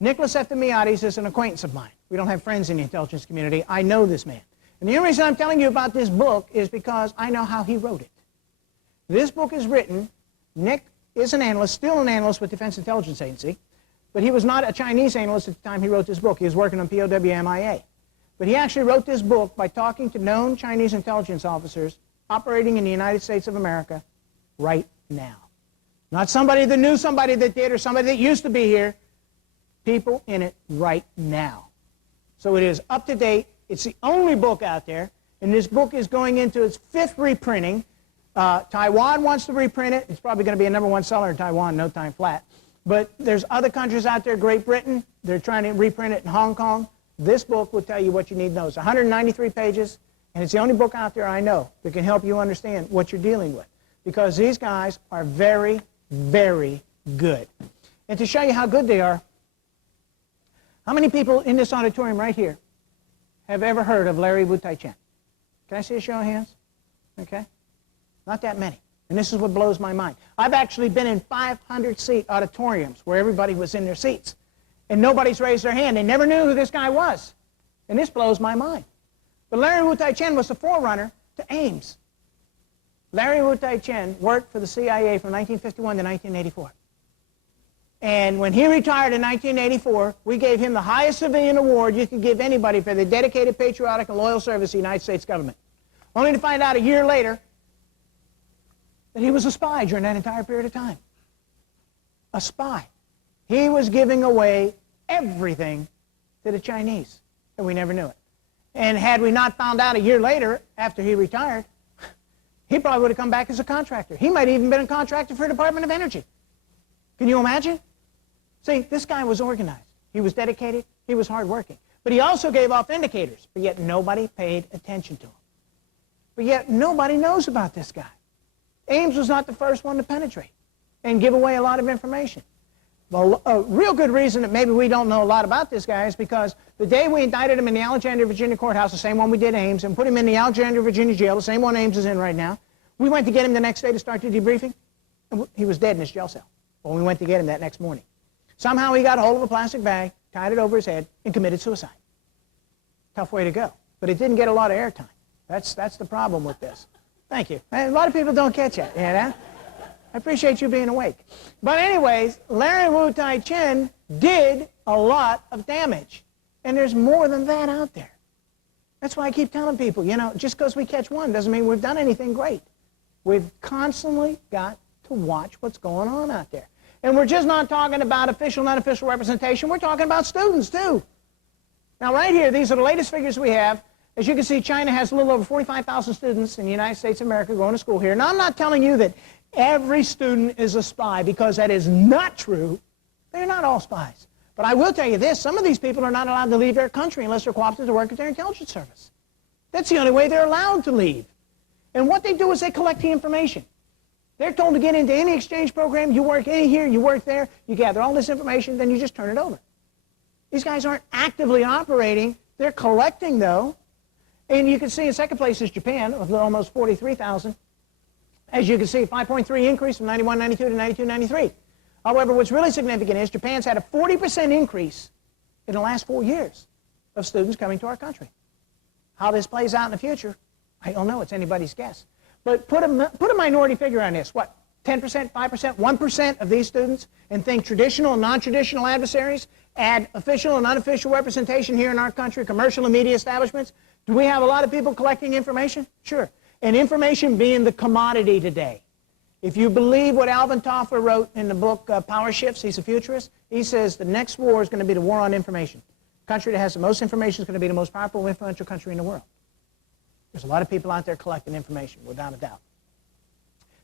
Nicholas Efthymiades is an acquaintance of mine. We don't have friends in the intelligence community. I know this man. And the only reason I'm telling you about this book is because I know how he wrote it. This book is written, Nick is an analyst, still an analyst with Defense Intelligence Agency, but he was not a Chinese analyst at the time he wrote this book. He was working on POW/MIA. But he actually wrote this book by talking to known Chinese intelligence officers operating in the United States of America right now. Not somebody that knew somebody that did or somebody that used to be here. People in it right now. So it is up to date. It's the only book out there, and this book is going into its 5th reprinting. Taiwan wants to reprint it. It's probably going to be a #1 seller in Taiwan, no time flat. But there's other countries out there, Great Britain, they're trying to reprint it in Hong Kong. This book will tell you what you need to know. It's 193 pages, and it's the only book out there I know that can help you understand what you're dealing with. Because these guys are very, very good. And to show you how good they are, how many people in this auditorium right here have ever heard of Larry Wu Tai Chen? Can I see a show of hands? Okay. Not that many. And this is what blows my mind. I've actually been in 500-seat auditoriums where everybody was in their seats. And nobody's raised their hand. They never knew who this guy was. And this blows my mind. But Larry Wu Tai Chen was the forerunner to Ames. Larry Wu Tai Chen worked for the CIA from 1951 to 1984. And when he retired in 1984, we gave him the highest civilian award you could give anybody for the dedicated, patriotic, and loyal service to the United States government. Only to find out a year later that he was a spy during that entire period of time. A spy. He was giving away everything to the Chinese, and we never knew it. And had we not found out a year later, after he retired, he probably would have come back as a contractor. He might have even been a contractor for the Department of Energy. Can you imagine? See, this guy was organized. He was dedicated. He was hardworking. But he also gave off indicators, but yet nobody paid attention to him. But yet nobody knows about this guy. Ames was not the first one to penetrate and give away a lot of information. Well, a real good reason that maybe we don't know a lot about this guy is because the day we indicted him in the Alexandria, Virginia courthouse, the same one we did Ames, and put him in the Alexandria, Virginia jail, the same one Ames is in right now, we went to get him the next day to start the debriefing, and he was dead in his jail cell when we went to get him that next morning. Somehow he got a hold of a plastic bag, tied it over his head, and committed suicide. Tough way to go. But it didn't get a lot of airtime. That's the problem with this. Thank you. A lot of people don't catch that, you know? I appreciate you being awake. But anyways, Larry Wu Tai Chen did a lot of damage. And there's more than that out there. That's why I keep telling people, you know, just because we catch one doesn't mean we've done anything great. We've constantly got to watch what's going on out there. And we're just not talking about official and unofficial representation. We're talking about students, too. Now, right here, these are the latest figures we have. As you can see, China has a little over 45,000 students in the United States of America going to school here. Now, I'm not telling you that every student is a spy, because that is not true. They're not all spies. But I will tell you this, some of these people are not allowed to leave their country unless they're cooperative to work with their intelligence service. That's the only way they're allowed to leave. And what they do is they collect the information. They're told to get into any exchange program. You work in here, you work there, you gather all this information, then you just turn it over. These guys aren't actively operating. They're collecting, though. And you can see in second place is Japan with almost 43,000. As you can see, 5.3 increase from 91-92 to 92-93. However, what's really significant is Japan's had a 40% increase in the last 4 years of students coming to our country. How this plays out in the future, I don't know. It's anybody's guess. But put a minority figure on this. What, 10%, 5%, 1% of these students, and think traditional and non-traditional adversaries, add official and unofficial representation here in our country, commercial and media establishments. Do we have a lot of people collecting information? Sure. And information being the commodity today. If you believe what Alvin Toffler wrote in the book Power Shifts, he's a futurist, he says the next war is going to be the war on information. The country that has the most information is going to be the most powerful, influential country in the world. There's a lot of people out there collecting information, without a doubt.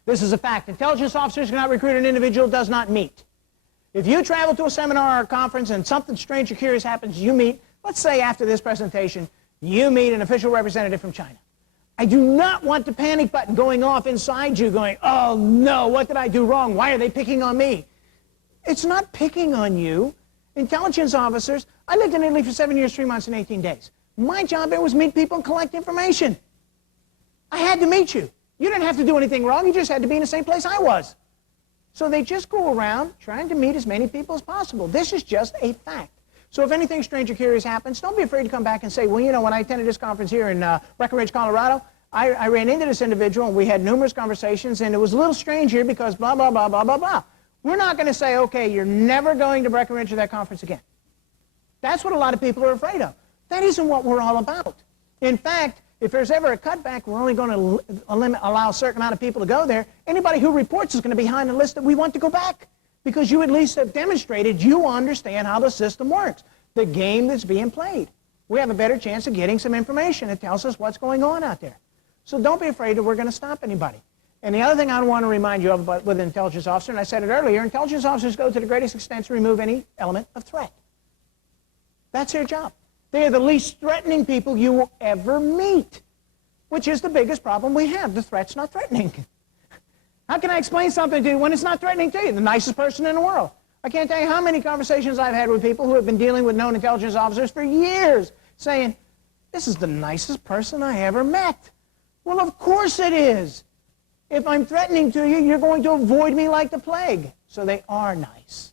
This is a fact. Intelligence officers cannot recruit an individual who does not meet. If you travel to a seminar or a conference and something strange or curious happens, you meet, let's say after this presentation, you meet an official representative from China. I do not want the panic button going off inside you going, oh no, what did I do wrong? Why are they picking on me? It's not picking on you. Intelligence officers, I lived in Italy for 7 years, 3 months, and 18 days. My job there was meet people and collect information. I had to meet you. You didn't have to do anything wrong. You just had to be in the same place I was. So they just go around trying to meet as many people as possible. This is just a fact. So if anything strange or curious happens, don't be afraid to come back and say, well, you know, when I attended this conference here in Breckenridge, Colorado, I ran into this individual, and we had numerous conversations, and it was a little strange here because blah, blah, blah, blah, blah, blah. We're not going to say, okay, you're never going to Breckenridge or that conference again. That's what a lot of people are afraid of. That isn't what we're all about. In fact, if there's ever a cutback, we're only going to allow a certain amount of people to go there. Anybody who reports is going to be behind the list that we want to go back, because you at least have demonstrated you understand how the system works, the game that's being played. We have a better chance of getting some information that tells us what's going on out there. So don't be afraid that we're going to stop anybody. And the other thing I want to remind you of about with an intelligence officer, and I said it earlier, intelligence officers go to the greatest extent to remove any element of threat. That's their job. They are the least threatening people you will ever meet, which is the biggest problem we have. The threat's not threatening. How can I explain something to you when it's not threatening to you? The nicest person in the world. I can't tell you how many conversations I've had with people who have been dealing with known intelligence officers for years, saying, this is the nicest person I ever met. Well, of course it is. If I'm threatening to you, you're going to avoid me like the plague. So they are nice.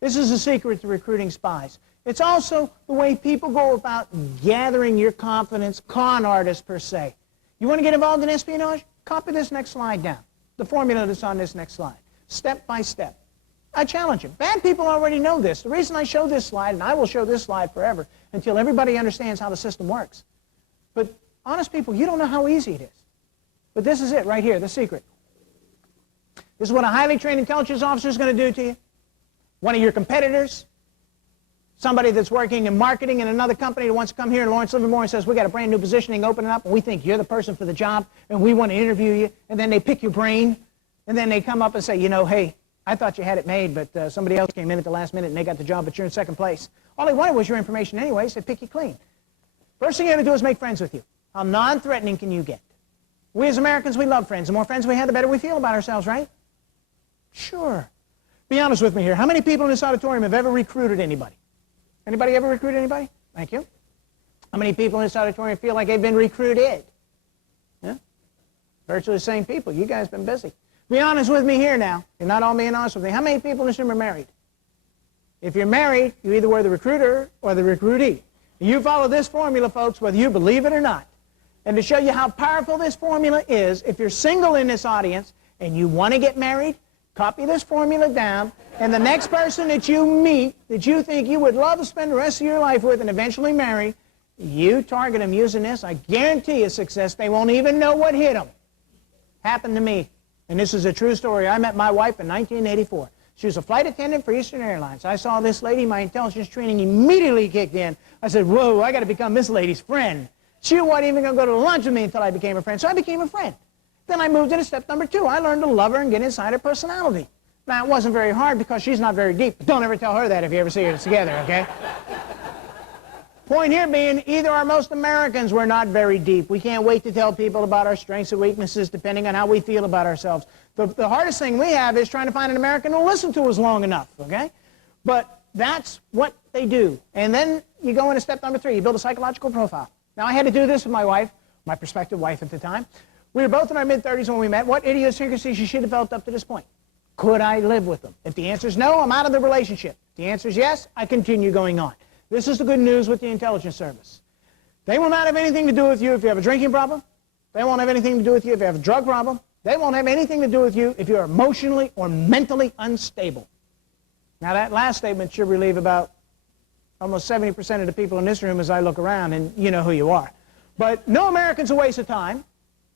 This is the secret to recruiting spies. It's also the way people go about gathering your confidence, con artists per se. You want to get involved in espionage? Copy this next slide down. The formula that's on this next slide. Step by step. I challenge you. Bad people already know this. The reason I show this slide, and I will show this slide forever, until everybody understands how the system works. But honest people, you don't know how easy it is. But this is it right here, the secret. This is what a highly trained intelligence officer is going to do to you. One of your competitors, somebody that's working in marketing in another company that wants to come here in Lawrence Livermore and says, we got a brand new positioning opening up, and we think you're the person for the job, and we want to interview you, and then they pick your brain, and then they come up and say, you know, hey, I thought you had it made, but somebody else came in at the last minute and they got the job, but you're in second place. All they wanted was your information anyway, so they pick you clean. First thing you got to do is make friends with you. How non-threatening can you get? We as Americans, we love friends. The more friends we have, the better we feel about ourselves, right? Sure. Be honest with me here. How many people in this auditorium have ever recruited anybody? Anybody ever recruited anybody? Thank you. How many people in this auditorium feel like they've been recruited? Yeah? Virtually the same people. You guys have been busy. Be honest with me here now. You're not all being honest with me. How many people in this room are married? If you're married, you either were the recruiter or the recruitee. You follow this formula, folks, whether you believe it or not. And to show you how powerful this formula is, if you're single in this audience and you want to get married, copy this formula down, and the next person that you meet that you think you would love to spend the rest of your life with and eventually marry, you target them using this. I guarantee you success. They won't even know what hit them. Happened to me. And this is a true story. I met my wife in 1984. She was a flight attendant for Eastern Airlines. I saw this lady. My intelligence training immediately kicked in. I said, whoa, I got to become this lady's friend. She wasn't even going to go to lunch with me until I became a friend. So I became a friend. Then I moved into step number 2. I learned to love her and get inside her personality. Now, it wasn't very hard because she's not very deep. But don't ever tell her that if you ever see her together, okay? Point here being, either are most Americans were not very deep. We can't wait to tell people about our strengths and weaknesses depending on how we feel about ourselves. The hardest thing we have is trying to find an American who will listen to us long enough, okay? But that's what they do. And then you go into step number 3. You build a psychological profile. Now, I had to do this with my wife, my prospective wife at the time. We were both in our mid-30s when we met. What idiosyncrasies she developed up to this point? Could I live with them? If the answer is no, I'm out of the relationship. If the answer is yes, I continue going on. This is the good news with the intelligence service. They will not have anything to do with you if you have a drinking problem. They won't have anything to do with you if you have a drug problem. They won't have anything to do with you if you're emotionally or mentally unstable. Now, that last statement should relieve about almost 70% of the people in this room as I look around, and you know who you are. But no American's a waste of time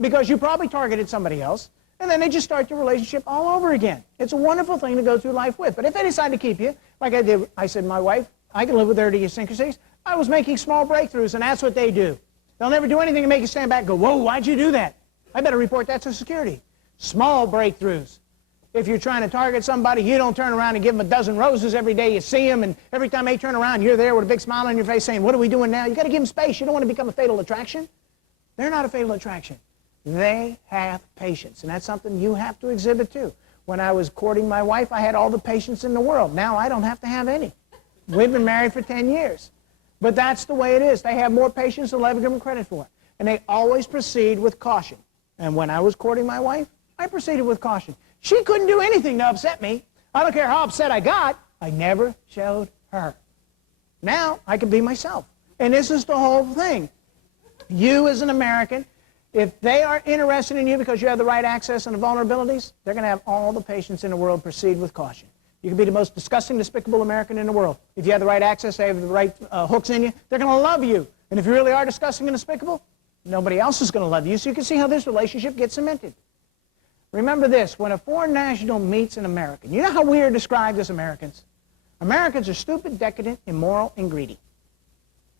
because you probably targeted somebody else, and then they just start your relationship all over again. It's a wonderful thing to go through life with. But if they decide to keep you, like I did, I said, my wife, I can live with their idiosyncrasies. I was making small breakthroughs, and that's what they do. They'll never do anything to make you stand back and go, whoa, why'd you do that? I better report that to security. Small breakthroughs. If you're trying to target somebody, you don't turn around and give them a dozen roses every day you see them, and every time they turn around, you're there with a big smile on your face saying, what are we doing now? You've got to give them space. You don't want to become a fatal attraction. They're not a fatal attraction. They have patience, and that's something you have to exhibit too. When I was courting my wife, I had all the patience in the world. Now I don't have to have any. We've been married for 10 years. But that's the way it is. They have more patience than I'll ever give them credit for. And they always proceed with caution. And when I was courting my wife, I proceeded with caution. She couldn't do anything to upset me. I don't care how upset I got. I never showed her. Now I can be myself. And this is the whole thing. You as an American, if they are interested in you because you have the right access and the vulnerabilities, they're going to have all the patience in the world. Proceed with caution. You can be the most disgusting, despicable American in the world. If you have the right access, they have the right hooks in you, they're going to love you. And if you really are disgusting and despicable, nobody else is going to love you. So you can see how this relationship gets cemented. Remember this, when a foreign national meets an American, you know how we are described as Americans? Americans are stupid, decadent, immoral, and greedy.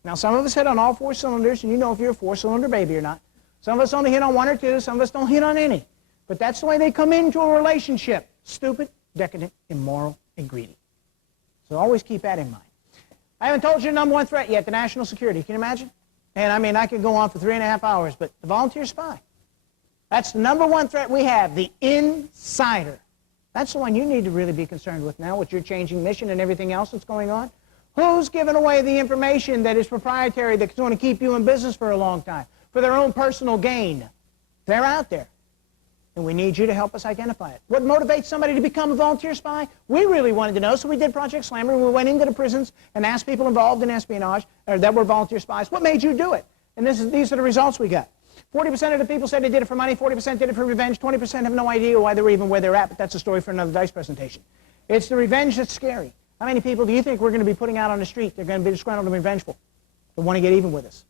Now, some of us hit on all 4 cylinders, and you know if you're a 4-cylinder baby or not. Some of us only hit on 1 or 2. Some of us don't hit on any. But that's the way they come into a relationship. Stupid, decadent, immoral, and greedy. So always keep that in mind. I haven't told you the number one threat yet, the national security. Can you imagine? And I mean, I could go on for 3.5 hours, but the volunteer spy. That's the number one threat we have, the insider. That's the one you need to really be concerned with now with your changing mission and everything else that's going on. Who's giving away the information that is proprietary that's going to keep you in business for a long time, for their own personal gain? They're out there. And we need you to help us identify it. What motivates somebody to become a volunteer spy? We really wanted to know, so we did Project Slammer. We went into the prisons and asked people involved in espionage or that were volunteer spies, what made you do it? And these are the results we got. 40% of the people said they did it for money, 40% did it for revenge, 20% have no idea why they were even where they're at, but that's a story for another DICE presentation. It's the revenge that's scary. How many people do you think we're going to be putting out on the street? They're going to be disgruntled and revengeful. They want to get even with us.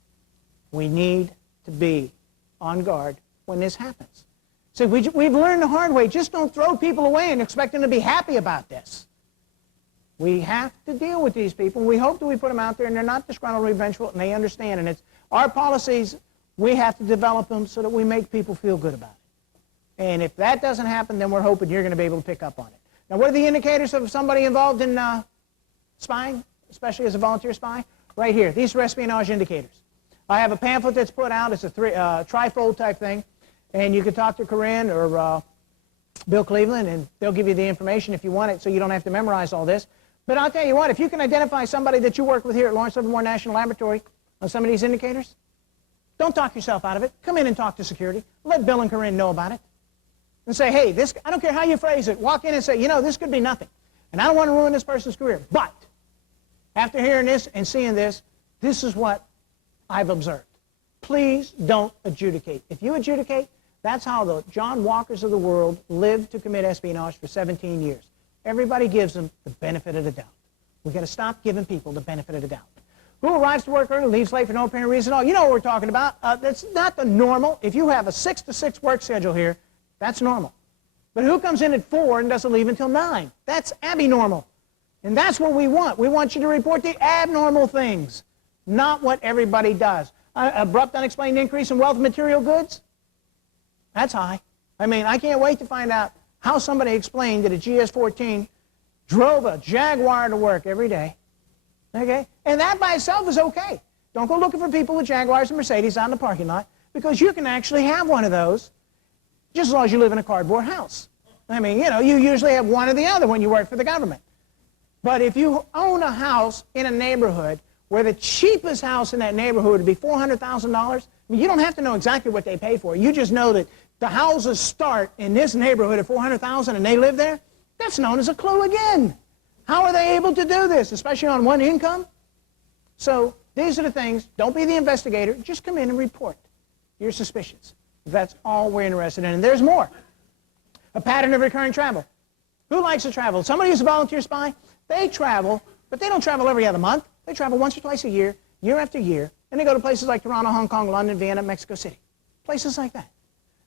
We need to be on guard when this happens. So we've learned the hard way. Just don't throw people away and expect them to be happy about this. We have to deal with these people. We hope that we put them out there and they're not disgruntled, revengeful, and they understand. And it's our policies, we have to develop them so that we make people feel good about it. And if that doesn't happen, then we're hoping you're going to be able to pick up on it. Now, what are the indicators of somebody involved in spying, especially as a volunteer spy? Right here. These are espionage indicators. I have a pamphlet that's put out. It's a trifold type thing. And you can talk to Corinne or Bill Cleveland, and they'll give you the information if you want it so you don't have to memorize all this. But I'll tell you what, if you can identify somebody that you work with here at Lawrence Livermore National Laboratory on some of these indicators, don't talk yourself out of it. Come in and talk to security. Let Bill and Corinne know about it. And say, hey, this, I don't care how you phrase it. Walk in and say, you know, this could be nothing. And I don't want to ruin this person's career. But after hearing this and seeing this, this is what I've observed. Please don't adjudicate. If you adjudicate, that's how the John Walkers of the world lived to commit espionage for 17 years. Everybody gives them the benefit of the doubt. We've got to stop giving people the benefit of the doubt. Who arrives to work early, leaves late for no apparent reason at all? You know what we're talking about. That's not the normal. If you have a 6 to 6 work schedule here, that's normal. But who comes in at 4 and doesn't leave until 9? That's abnormal. And that's what we want. We want you to report the abnormal things, not what everybody does. Abrupt, unexplained increase in wealth and material goods? That's high. I mean, I can't wait to find out how somebody explained that a GS-14 drove a Jaguar to work every day. Okay? And that by itself is okay. Don't go looking for people with Jaguars and Mercedes out in the parking lot, because you can actually have one of those just as long as you live in a cardboard house. I mean, you know, you usually have one or the other when you work for the government. But if you own a house in a neighborhood where the cheapest house in that neighborhood would be $400,000, I mean, you don't have to know exactly what they pay for. You just know that the houses start in this neighborhood at $400,000 and they live there. That's known as a clue again. How are they able to do this, especially on one income? So these are the things. Don't be the investigator. Just come in and report your suspicions. That's all we're interested in. And there's more. A pattern of recurring travel. Who likes to travel? Somebody who's a volunteer spy, they travel, but they don't travel every other month. They travel once or twice a year, year after year, and they go to places like Toronto, Hong Kong, London, Vienna, Mexico City. Places like that.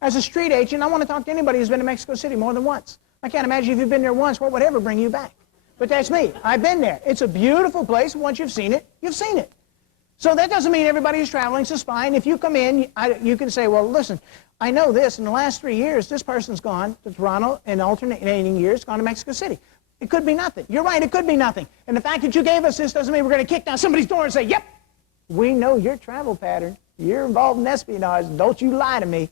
As a street agent, I want to talk to anybody who's been to Mexico City more than once. I can't imagine if you've been there once, what would ever bring you back? But that's me. I've been there. It's a beautiful place. Once you've seen it, you've seen it. So that doesn't mean everybody who's traveling is a spy. And if you come in, you can say, well, listen, I know this. In the last 3 years, this person's gone to Toronto, and alternating years, gone to Mexico City. It could be nothing. You're right, it could be nothing. And the fact that you gave us this doesn't mean we're going to kick down somebody's door and say, yep, we know your travel pattern. You're involved in espionage. Don't you lie to me.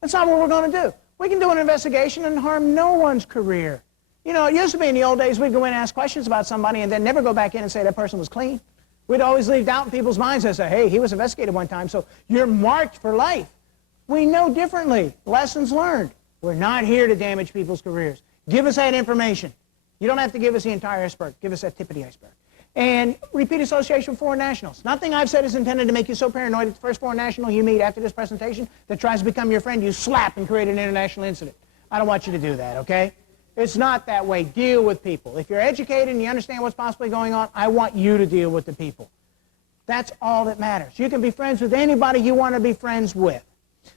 That's not what we're going to do. We can do an investigation and harm no one's career. You know, it used to be in the old days we'd go in and ask questions about somebody and then never go back in and say that person was clean. We'd always leave doubt in people's minds and say, hey, he was investigated one time, so you're marked for life. We know differently. Lessons learned. We're not here to damage people's careers. Give us that information. You don't have to give us the entire iceberg. Give us that tip of the iceberg. And repeat association with foreign nationals. Nothing I've said is intended to make you so paranoid that the first foreign national you meet after this presentation that tries to become your friend, you slap and create an international incident. I don't want you to do that, okay? It's not that way. Deal with people. If you're educated and you understand what's possibly going on, I want you to deal with the people. That's all that matters. You can be friends with anybody you want to be friends with.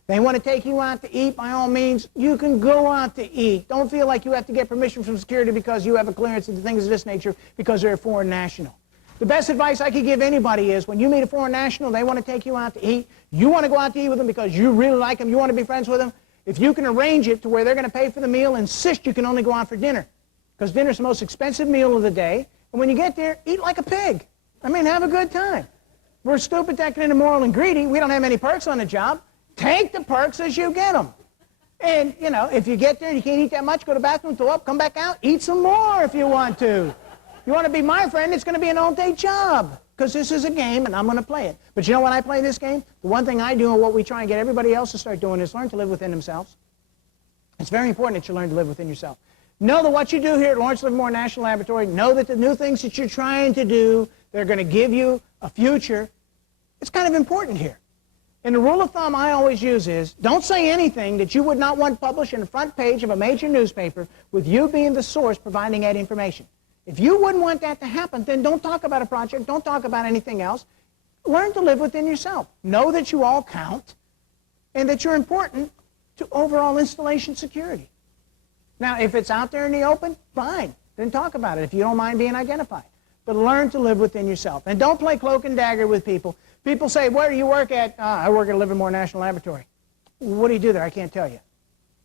They want to take you out to eat, by all means, you can go out to eat. Don't feel like you have to get permission from security because you have a clearance into things of this nature because they're a foreign national. The best advice I could give anybody is when you meet a foreign national, they want to take you out to eat, you want to go out to eat with them because you really like them, you want to be friends with them, If you can arrange it to where they're going to pay for the meal, insist you can only go out for dinner. Because dinner's the most expensive meal of the day. And when you get there, eat like a pig. I mean, have a good time. We're stupid, decadent, immoral, and greedy. We don't have any perks on the job. Take the perks as you get them. And, you know, if you get there and you can't eat that much, go to the bathroom, throw up, come back out, eat some more if you want to. You want to be my friend, it's going to be an all-day job. Because this is a game, and I'm going to play it. But you know when I play this game? The one thing I do and what we try and get everybody else to start doing is learn to live within themselves. It's very important that you learn to live within yourself. Know that what you do here at Lawrence Livermore National Laboratory, know that the new things that you're trying to do, they're going to give you a future. It's kind of important here. And the rule of thumb I always use is, don't say anything that you would not want published in the front page of a major newspaper with you being the source providing that information. If you wouldn't want that to happen, then don't talk about a project, don't talk about anything else. Learn to live within yourself. Know that you all count and that you're important to overall installation security. Now, if it's out there in the open, fine. Then talk about it if you don't mind being identified. But learn to live within yourself. And don't play cloak and dagger with people. People say, where do you work at? I work at Livermore National Laboratory. What do you do there? I can't tell you.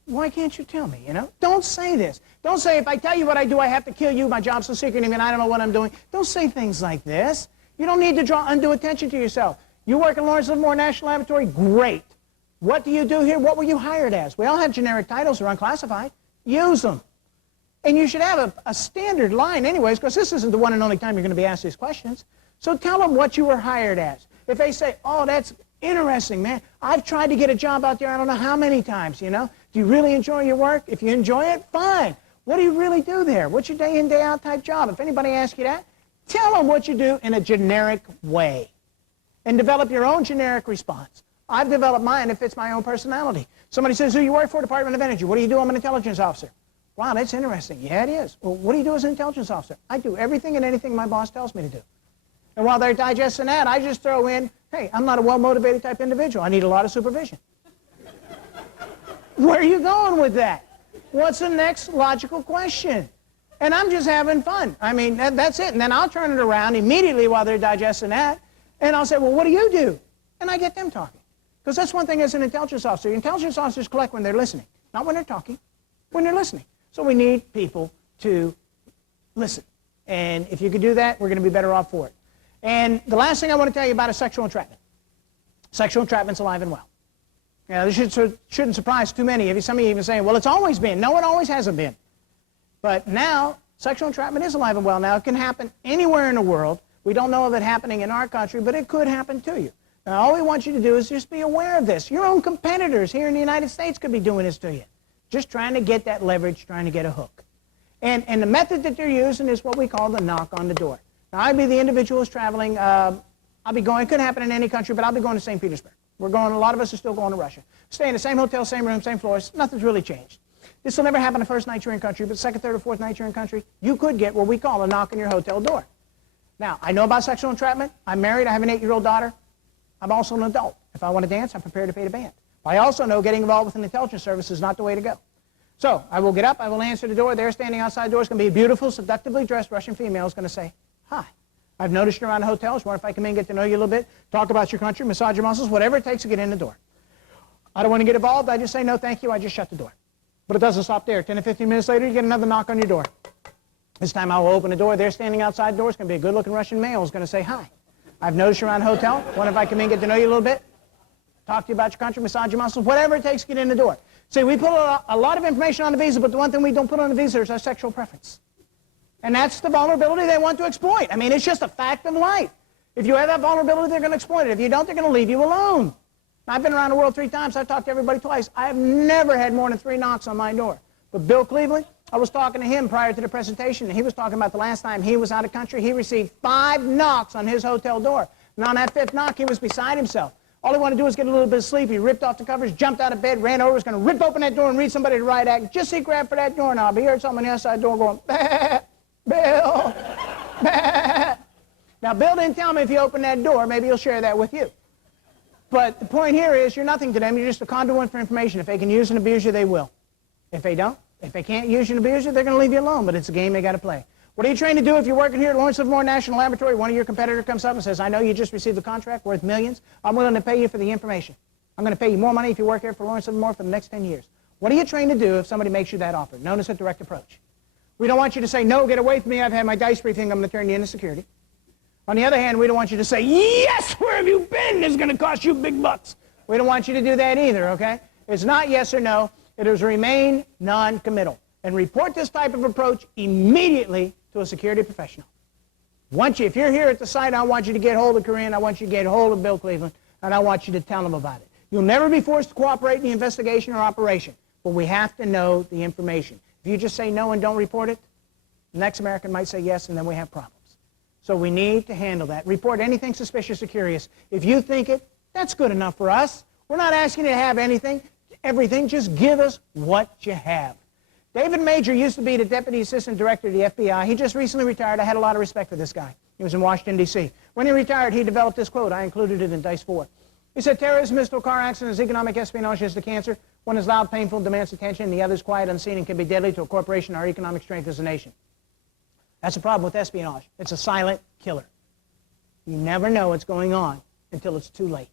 Why can't you tell me, you know? Don't say this. Don't say, if I tell you what I do, I have to kill you. My job's so secret, even I don't know what I'm doing. Don't say things like this. You don't need to draw undue attention to yourself. You work at Lawrence Livermore National Laboratory? Great. What do you do here? What were you hired as? We all have generic titles or unclassified. Use them. And you should have a standard line anyways, because this isn't the one and only time you're going to be asked these questions. So tell them what you were hired as. If they say, oh, that's interesting, man. I've tried to get a job out there I don't know how many times, you know. Do you really enjoy your work? If you enjoy it, fine. What do you really do there? What's your day in, day out type job? If anybody asks you that, tell them what you do in a generic way. And develop your own generic response. I've developed mine. It fits my own personality. Somebody says, who you work for? Department of Energy. What do you do? I'm an intelligence officer. Wow, that's interesting. Yeah, it is. Well, what do you do as an intelligence officer? I do everything and anything my boss tells me to do. And while they're digesting that, I just throw in, hey, I'm not a well-motivated type individual. I need a lot of supervision. Where are you going with that? What's the next logical question? And I'm just having fun. I mean, that's it. And then I'll turn it around immediately while they're digesting that, and I'll say, well, what do you do? And I get them talking. Because that's one thing as an intelligence officer. Intelligence officers collect when they're listening, not when they're talking, when they're listening. So we need people to listen. And if you could do that, we're going to be better off for it. And the last thing I want to tell you about is sexual entrapment. Sexual entrapment's alive and well. Now, this shouldn't surprise too many of you. Some of you even saying, well, it's always been. No, it always hasn't been. But now, sexual entrapment is alive and well. Now, it can happen anywhere in the world. We don't know of it happening in our country, but it could happen to you. Now, all we want you to do is just be aware of this. Your own competitors here in the United States could be doing this to you. Just trying to get that leverage, trying to get a hook. And the method that they're using is what we call the knock on the door. Now, I'd be the individual who's traveling. I'll be going, it could happen in any country, but I'll be going to St. Petersburg. We're going, a lot of us are still going to Russia. Stay in the same hotel, same room, same floors. Nothing's really changed. This will never happen the first night you're in country, but second, third, or fourth night you're in country, you could get what we call a knock on your hotel door. Now, I know about sexual entrapment. I'm married. I have an 8-year-old daughter. I'm also an adult. If I want to dance, I'm prepared to pay the band. I also know getting involved with an intelligence service is not the way to go. So I will get up. I will answer the door. There, standing outside the door, is going to be a beautiful, seductively dressed Russian female who's going to say, hi. I've noticed you around the hotels. Wonder if I come in and get to know you a little bit, talk about your country, massage your muscles, whatever it takes to get in the door. I don't want to get involved. I just say, no, thank you. I just shut the door. But it doesn't stop there. 10 to 15 minutes later, you get another knock on your door. This time I will open the door. There, standing outside the door, is going to be a good-looking Russian male who's going to say, hi. I've noticed you around the hotel. Wonder if I come in and get to know you a little bit, talk to you about your country, massage your muscles, whatever it takes to get in the door. See, we put a lot of information on the visa, but the one thing we don't put on the visa is our sexual preference. And that's the vulnerability they want to exploit. I mean, it's just a fact of life. If you have that vulnerability, they're going to exploit it. If you don't, they're going to leave you alone. I've been around the world 3 times. I've talked to everybody twice. I have never had more than 3 knocks on my door. But Bill Cleveland, I was talking to him prior to the presentation, and he was talking about the last time he was out of country. He received 5 knocks on his hotel door. And on that 5th knock, he was beside himself. All he wanted to do was get a little bit of sleep. He ripped off the covers, jumped out of bed, ran over, was going to rip open that door and read somebody the riot act. Just as he grabbed for that doorknob, he heard someone on the outside door going, bah, Bill, bah. Now, Bill didn't tell me if he opened that door. Maybe he'll share that with you. But the point here is you're nothing to them. You're just a conduit for information. If they can use and abuse you, they will. If they don't, if they can't use you and abuse you, they're going to leave you alone. But it's a game they got to play. What are you trained to do if you're working here at Lawrence Livermore National Laboratory? One of your competitors comes up and says, I know you just received a contract worth millions. I'm willing to pay you for the information. I'm going to pay you more money if you work here for Lawrence Livermore for the next 10 years. What are you trained to do if somebody makes you that offer? Known as a direct approach. We don't want you to say, no, get away from me, I've had my dice briefing, I'm going to turn you into security. On the other hand, we don't want you to say, yes, where have you been? It's going to cost you big bucks. We don't want you to do that either, okay? It's not yes or no. It is remain non-committal. And report this type of approach immediately to a security professional. If you're here at the site, I want you to get hold of Corinne, I want you to get hold of Bill Cleveland, and I want you to tell them about it. You'll never be forced to cooperate in the investigation or operation, but we have to know the information. If you just say no and don't report it, the next American might say yes, and then we have problems. So we need to handle that. Report anything suspicious or curious. If you think it, that's good enough for us. We're not asking you to have everything. Just give us what you have. David Major used to be the Deputy Assistant Director of the FBI. He just recently retired. I had a lot of respect for this guy. He was in Washington, D.C. When he retired, he developed this quote. I included it in Dice 4. He said, terrorism, mystical car accidents, economic espionage is the cancer. One is loud, painful, demands attention. The other is quiet, unseen, and can be deadly to a corporation or our economic strength as a nation. That's the problem with espionage. It's a silent killer. You never know what's going on until it's too late.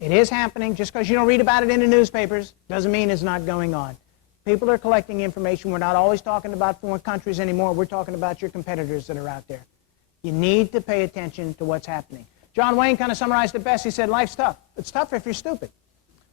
It is happening. Just because you don't read about it in the newspapers doesn't mean it's not going on. People are collecting information. We're not always talking about foreign countries anymore. We're talking about your competitors that are out there. You need to pay attention to what's happening. John Wayne kind of summarized it best. He said, life's tough. It's tough if you're stupid.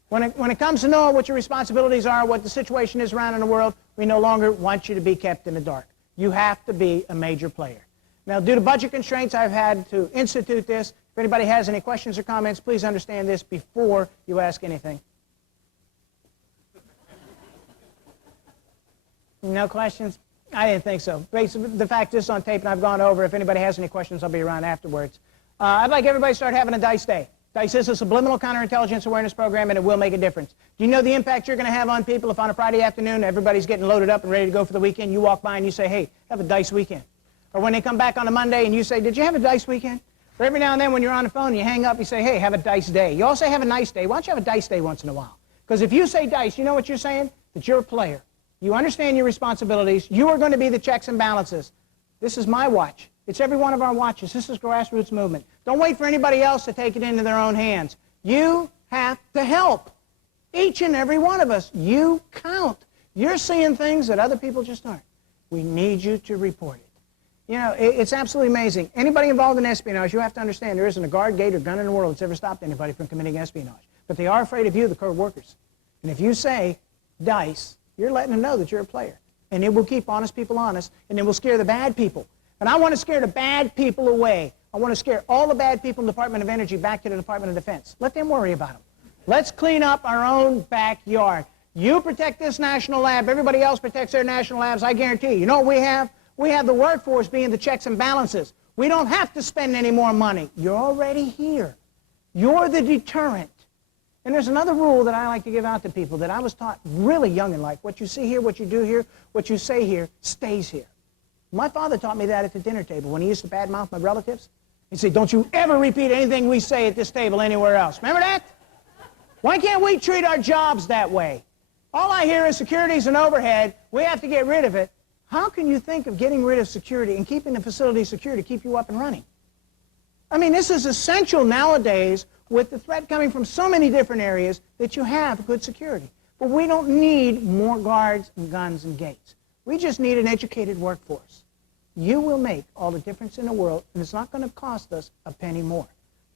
When it comes to knowing what your responsibilities are, what the situation is around in the world, we no longer want you to be kept in the dark. You have to be a major player. Now, due to budget constraints, I've had to institute this. If anybody has any questions or comments, please understand this before you ask anything. No questions? I didn't think so. The fact is on tape, and I've gone over. If anybody has any questions, I'll be around afterwards. I'd like everybody to start having a DICE day. DICE is a subliminal counterintelligence awareness program, and it will make a difference. Do you know the impact you're going to have on people if on a Friday afternoon everybody's getting loaded up and ready to go for the weekend, you walk by and you say, hey, have a DICE weekend? Or when they come back on a Monday and you say, did you have a DICE weekend? Or every now and then when you're on the phone and you hang up, you say, hey, have a DICE day. You all say have a nice day. Why don't you have a DICE day once in a while? Because if you say DICE, you know what you're saying? That you're a player. You understand your responsibilities. You are going to be the checks and balances. This is my watch. It's every one of our watches. This is grassroots movement. Don't wait for anybody else to take it into their own hands. You have to help. Each and every one of us. You count. You're seeing things that other people just aren't. We need you to report it. You know, it's absolutely amazing. Anybody involved in espionage, you have to understand there isn't a guard, gate, or gun in the world that's ever stopped anybody from committing espionage. But they are afraid of you, the code workers. And if you say DICE, you're letting them know that you're a player. And it will keep honest people honest, and it will scare the bad people. And I want to scare the bad people away. I want to scare all the bad people in the Department of Energy back to the Department of Defense. Let them worry about them. Let's clean up our own backyard. You protect this national lab. Everybody else protects their national labs. I guarantee you. You know what we have? We have the workforce being the checks and balances. We don't have to spend any more money. You're already here. You're the deterrent. And there's another rule that I like to give out to people that I was taught really young in life. What you see here, what you do here, what you say here, stays here. My father taught me that at the dinner table when he used to badmouth my relatives. He'd say, don't you ever repeat anything we say at this table anywhere else. Remember that? Why can't we treat our jobs that way? All I hear is securities and overhead. We have to get rid of it. How can you think of getting rid of security and keeping the facility secure to keep you up and running? I mean, this is essential nowadays with the threat coming from so many different areas that you have good security. But we don't need more guards and guns and gates. We just need an educated workforce. You will make all the difference in the world, and it's not going to cost us a penny more.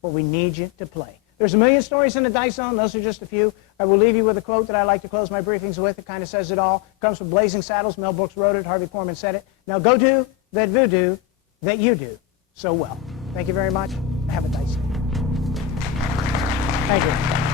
But we need you to play. There's a million stories in the DICE Zone. Those are just a few. I will leave you with a quote that I like to close my briefings with. It kind of says it all. It comes from Blazing Saddles. Mel Brooks wrote it. Harvey Korman said it. Now go do that voodoo that you do so well. Thank you very much. Have a DICE day. Thank you.